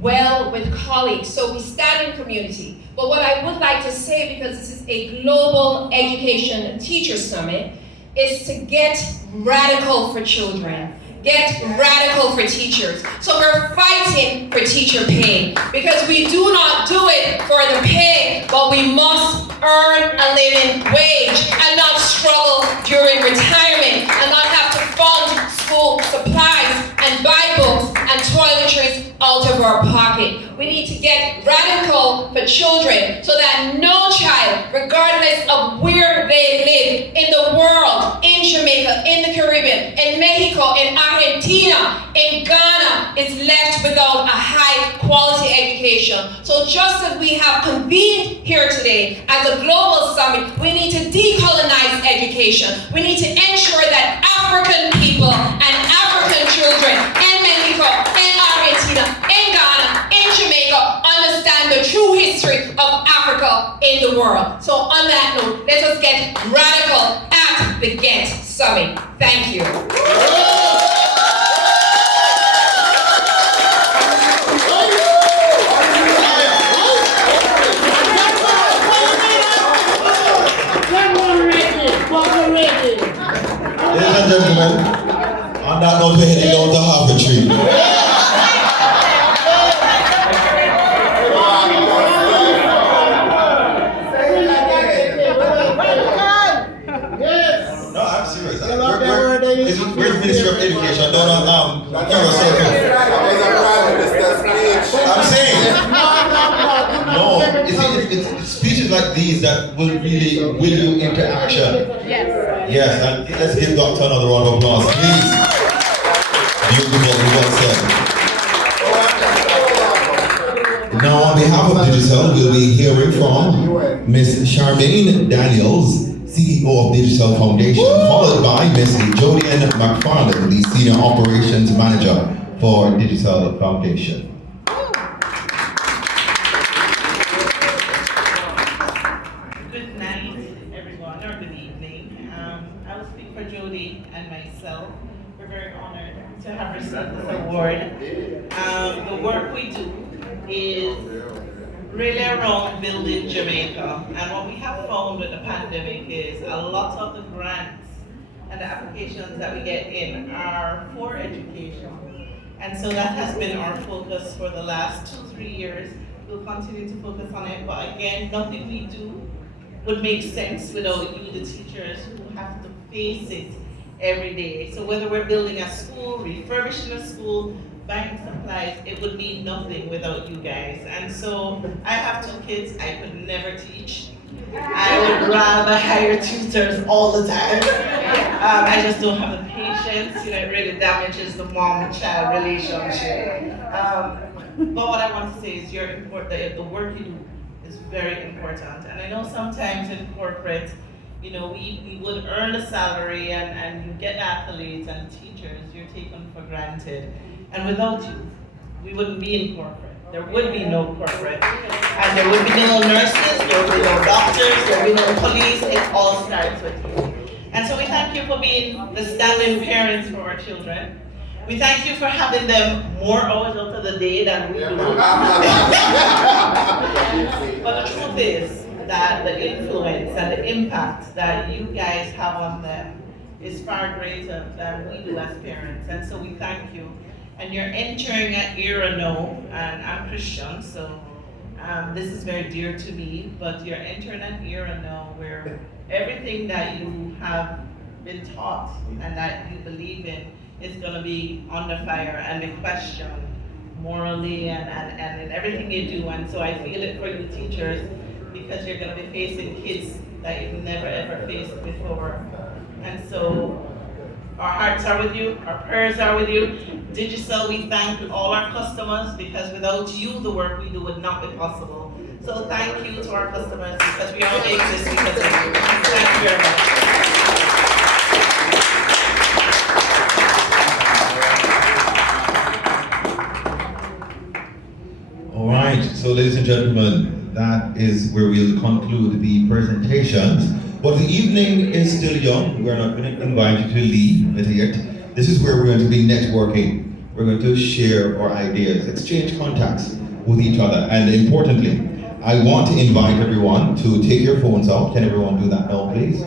well with colleagues. So we stand in community. But what I would like to say, because this is a global education teacher summit, is to get radical for children. Get radical for teachers. So we're fighting for teacher pay, because we do not do it for the pay, but we must earn a living wage and not struggle during retirement and not have to fund school supplies and buy books and toiletries out of our pocket. We need to get radical for children so that no child, regardless of where they live in the world, in Jamaica, in the Caribbean, in Mexico, in Argentina, in Ghana, is left without a high quality education. So just as we have convened here today as a global summit, we need to decolonize education. We need to ensure that African people and African children in Mexico, in Argentina, in Ghana, in Jamaica understand the true history of Africa in the world. So on that note, let us get radical at the G.E.T Summit. Thank you. Ladies and gentlemen, on that note, we're heading down to Harvard Tree. No, I'm serious. Where's the Ministry of Education? I'm saying. No, it's speeches like these that will really will you into action. Yes, and let's give Dr. another round of applause, please. Beautiful, well said. Now, on behalf of Digital, we'll be hearing from Ms. Charmaine Daniels, CEO of Digital Foundation, followed by Ms. Jodian McFarland, the Senior Operations Manager for Digital Foundation. Good night, everyone, or good evening. I will speak for Jody and myself. We're very honored to have received this award. The work we do is really around building Jamaica. And what we have found with the pandemic is a lot of the grants and the applications that we get in are for education. And so that has been our focus for the last 2-3 years. We'll continue to focus on it, but again, nothing we do would make sense without you, the teachers, who have to face it every day. So whether we're building a school, refurbishing a school, buying supplies, it would mean nothing without you guys. And so I have 2 kids, I could never teach. I would rather hire tutors all the time. I just don't have the patience, it really damages the mom-child relationship. But what I want to say is the work you do is very important. And I know sometimes in corporate, we would earn the salary and you get accolades and teachers, you're taken for granted. And without you, we wouldn't be in corporate. There would be no corporate. And there would be no nurses, there would be no doctors, there would be no police. It all starts with you. And so we thank you for being the standing parents for our children. We thank you for having them more hours out of the day than we do. But the truth is that the influence and the impact that you guys have on them is far greater than we do as parents. And so we thank you. And you're entering an era now, and I'm Christian, so this is very dear to me, but you're entering an era now where everything that you have been taught and that you believe in is going to be under fire and be questioned morally and in everything you do. And so I feel it for you teachers, because you're going to be facing kids that you've never ever faced before. And so our hearts are with you, our prayers are with you. Digital, we thank all our customers, because without you, the work we do would not be possible. So thank you to our customers, because we only exist because of you. Thank you very much. All right, so ladies and gentlemen, that is where we'll conclude the presentations. But the evening is still young. We're not going to invite you to leave yet. This is where we're going to be networking. We're going to share our ideas, exchange contacts with each other. And importantly, I want to invite everyone to take your phones out. Can everyone do that now, please?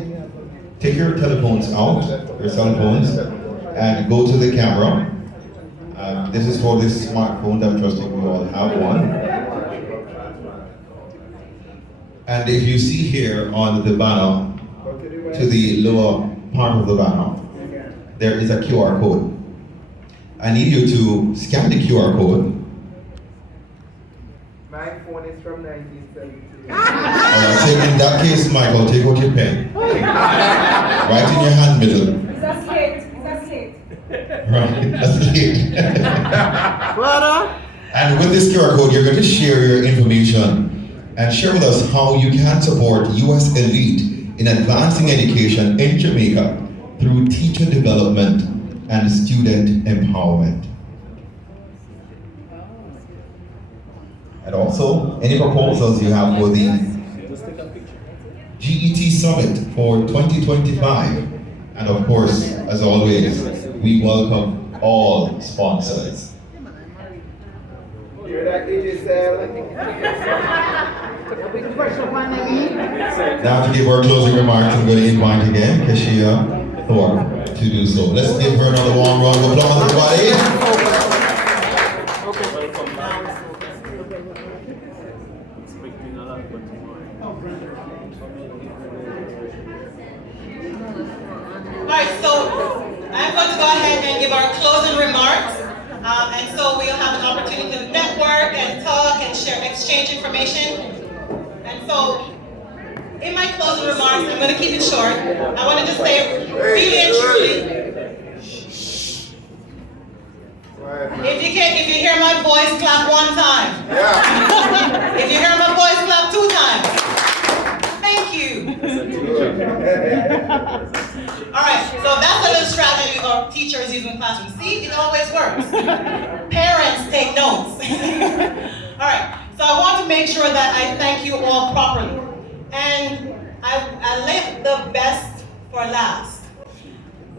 Take your telephones out, your cell phones, and go to the camera. This is for this smartphone. I'm trusting we all have one. And if you see here on the banner, to the lower part of the banner, there is a QR code. I need you to scan the QR code My phone is from 1972. In that case, Michael, take out your pen. Right in your hand middle. Is that slate? Is that slate? Right, that's it. And with this QR code, you're going to share your information and share with us how you can support U.S. Elite in advancing education in Jamaica through teacher development and student empowerment. And also, any proposals you have for the G.E.T. Summit for 2025. And of course, as always, we welcome all sponsors. Hear that, DJ Sal? Now to give her closing remarks, I'm going to invite again Keshia Thorpe to do so. Let's give her another warm round of applause, everybody. Alright, so I'm going to go ahead and give our closing remarks. And so we'll have an opportunity to network and talk and share, exchange information. And so, in my closing remarks, I'm going to keep it short. I want to just say, really and truly, if you hear my voice, clap one time. If you hear my voice, clap 2 times. Thank you. All right, so that's a little strategy our teachers use in classrooms. See, it always works. Parents, take notes. All right, so I want to make sure that I thank you all properly. And I left the best for last.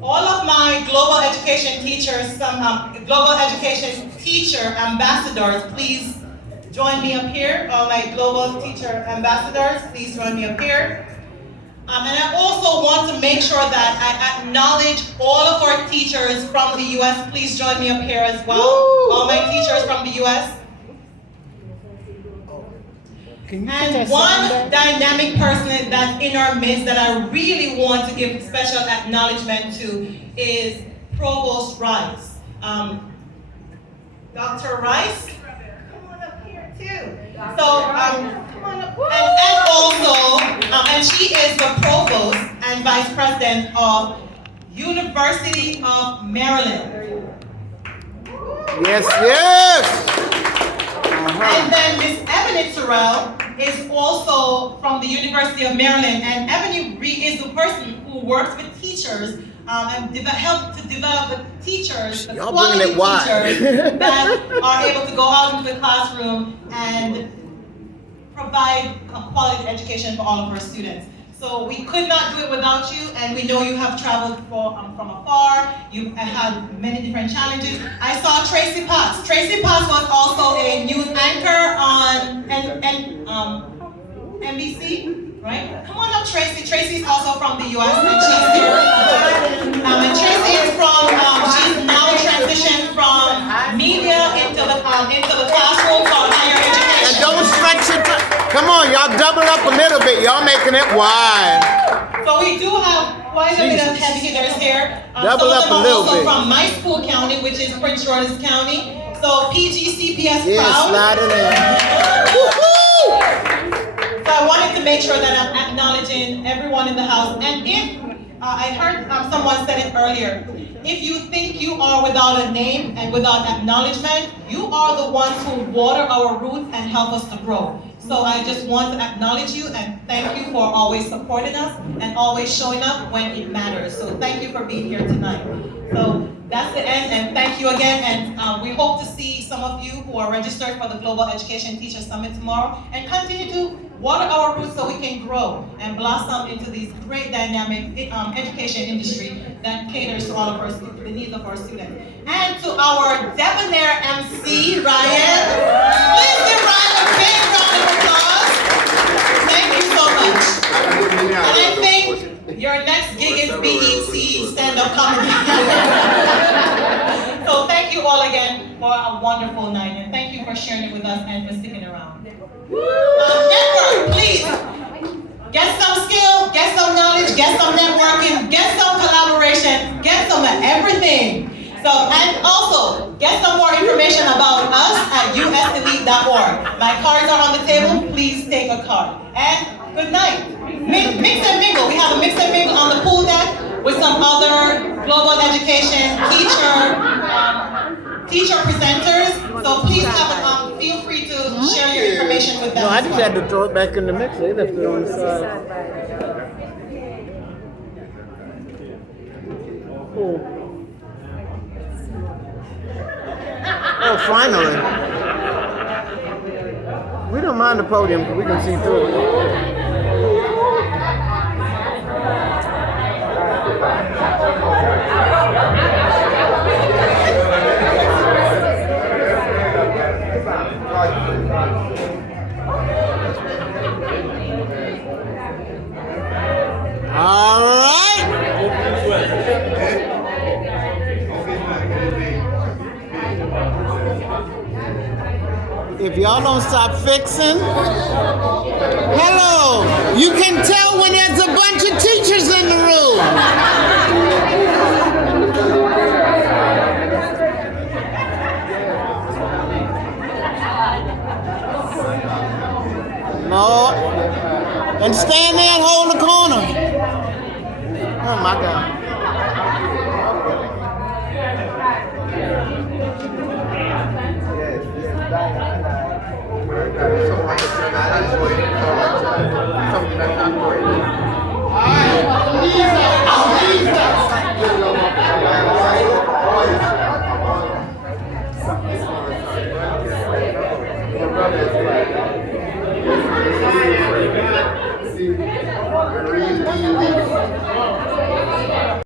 All of my global education teachers, global education teacher ambassadors, please join me up here. All my global teacher ambassadors, please join me up here. And I also want to make sure that I acknowledge all of our teachers from the U.S. Please join me up here as well. All my teachers from the U.S. And one dynamic person that's in our midst that I really want to give special acknowledgement to is Provost Rice. Dr. Rice, come on up here too. So, come on up. And also, and she is the Provost and Vice President of University of Maryland. Yes, yes! And then Miss Ebony Terrell is also from the University of Maryland, and Ebony is the person who works with teachers and help to develop the teachers, the quality teachers that are able to go out into the classroom and provide a quality education for all of our students. So we could not do it without you, and we know you have traveled from afar. You've had many different challenges. I saw Tracy Potts. Tracy Potts was also a news anchor on NBC, right? Come on up, Tracy. Tracy's also from the US, and she's here. And Tracy is from, she's now transitioned from media into the classroom for higher education. And don't stretch it. Come on, y'all double up a little bit. Y'all making it wide. So we do have quite a bit of heavy hitters here. Double up a little bit. From my school county, which is Prince George's County. So PGCPS yeah, proud. Slide it in. So I wanted to make sure that I'm acknowledging everyone in the house. And if I heard someone said it earlier, if you think you are without a name and without acknowledgement, you are the ones who water our roots and help us to grow. So I just want to acknowledge you and thank you for always supporting us and always showing up when it matters. So thank you for being here tonight. So that's the end, and thank you again. And we hope to see some of you who are registered for the Global Education Teacher Summit tomorrow, and continue to water our roots so we can grow and blossom into this great dynamic education industry that caters to all of our the needs of our students. And to our debonair MC, Ryan. Please give Ryan a big round of applause. Thank you so much. And I think your next gig is BET stand-up comedy. So thank you all again for a wonderful night, and thank you for sharing it with us and for sticking around. Network, please. Get some skill, get some knowledge, get some networking, get some collaboration, get some of everything. So, and also, get some more information about us at uselite.com. My cards are on the table. Please take a card. And good night. Mix and mingle. We have a mix and mingle on the pool deck with some other global education teacher presenters. So please feel free to share your information with them. No, I just had to throw it back in the mixer. They left it on the side. Oh, finally. We don't mind the podium because we can see through it. All right. If y'all don't stop fixing, hello, you can tell when there's a bunch of teachers in the room. No, and stand there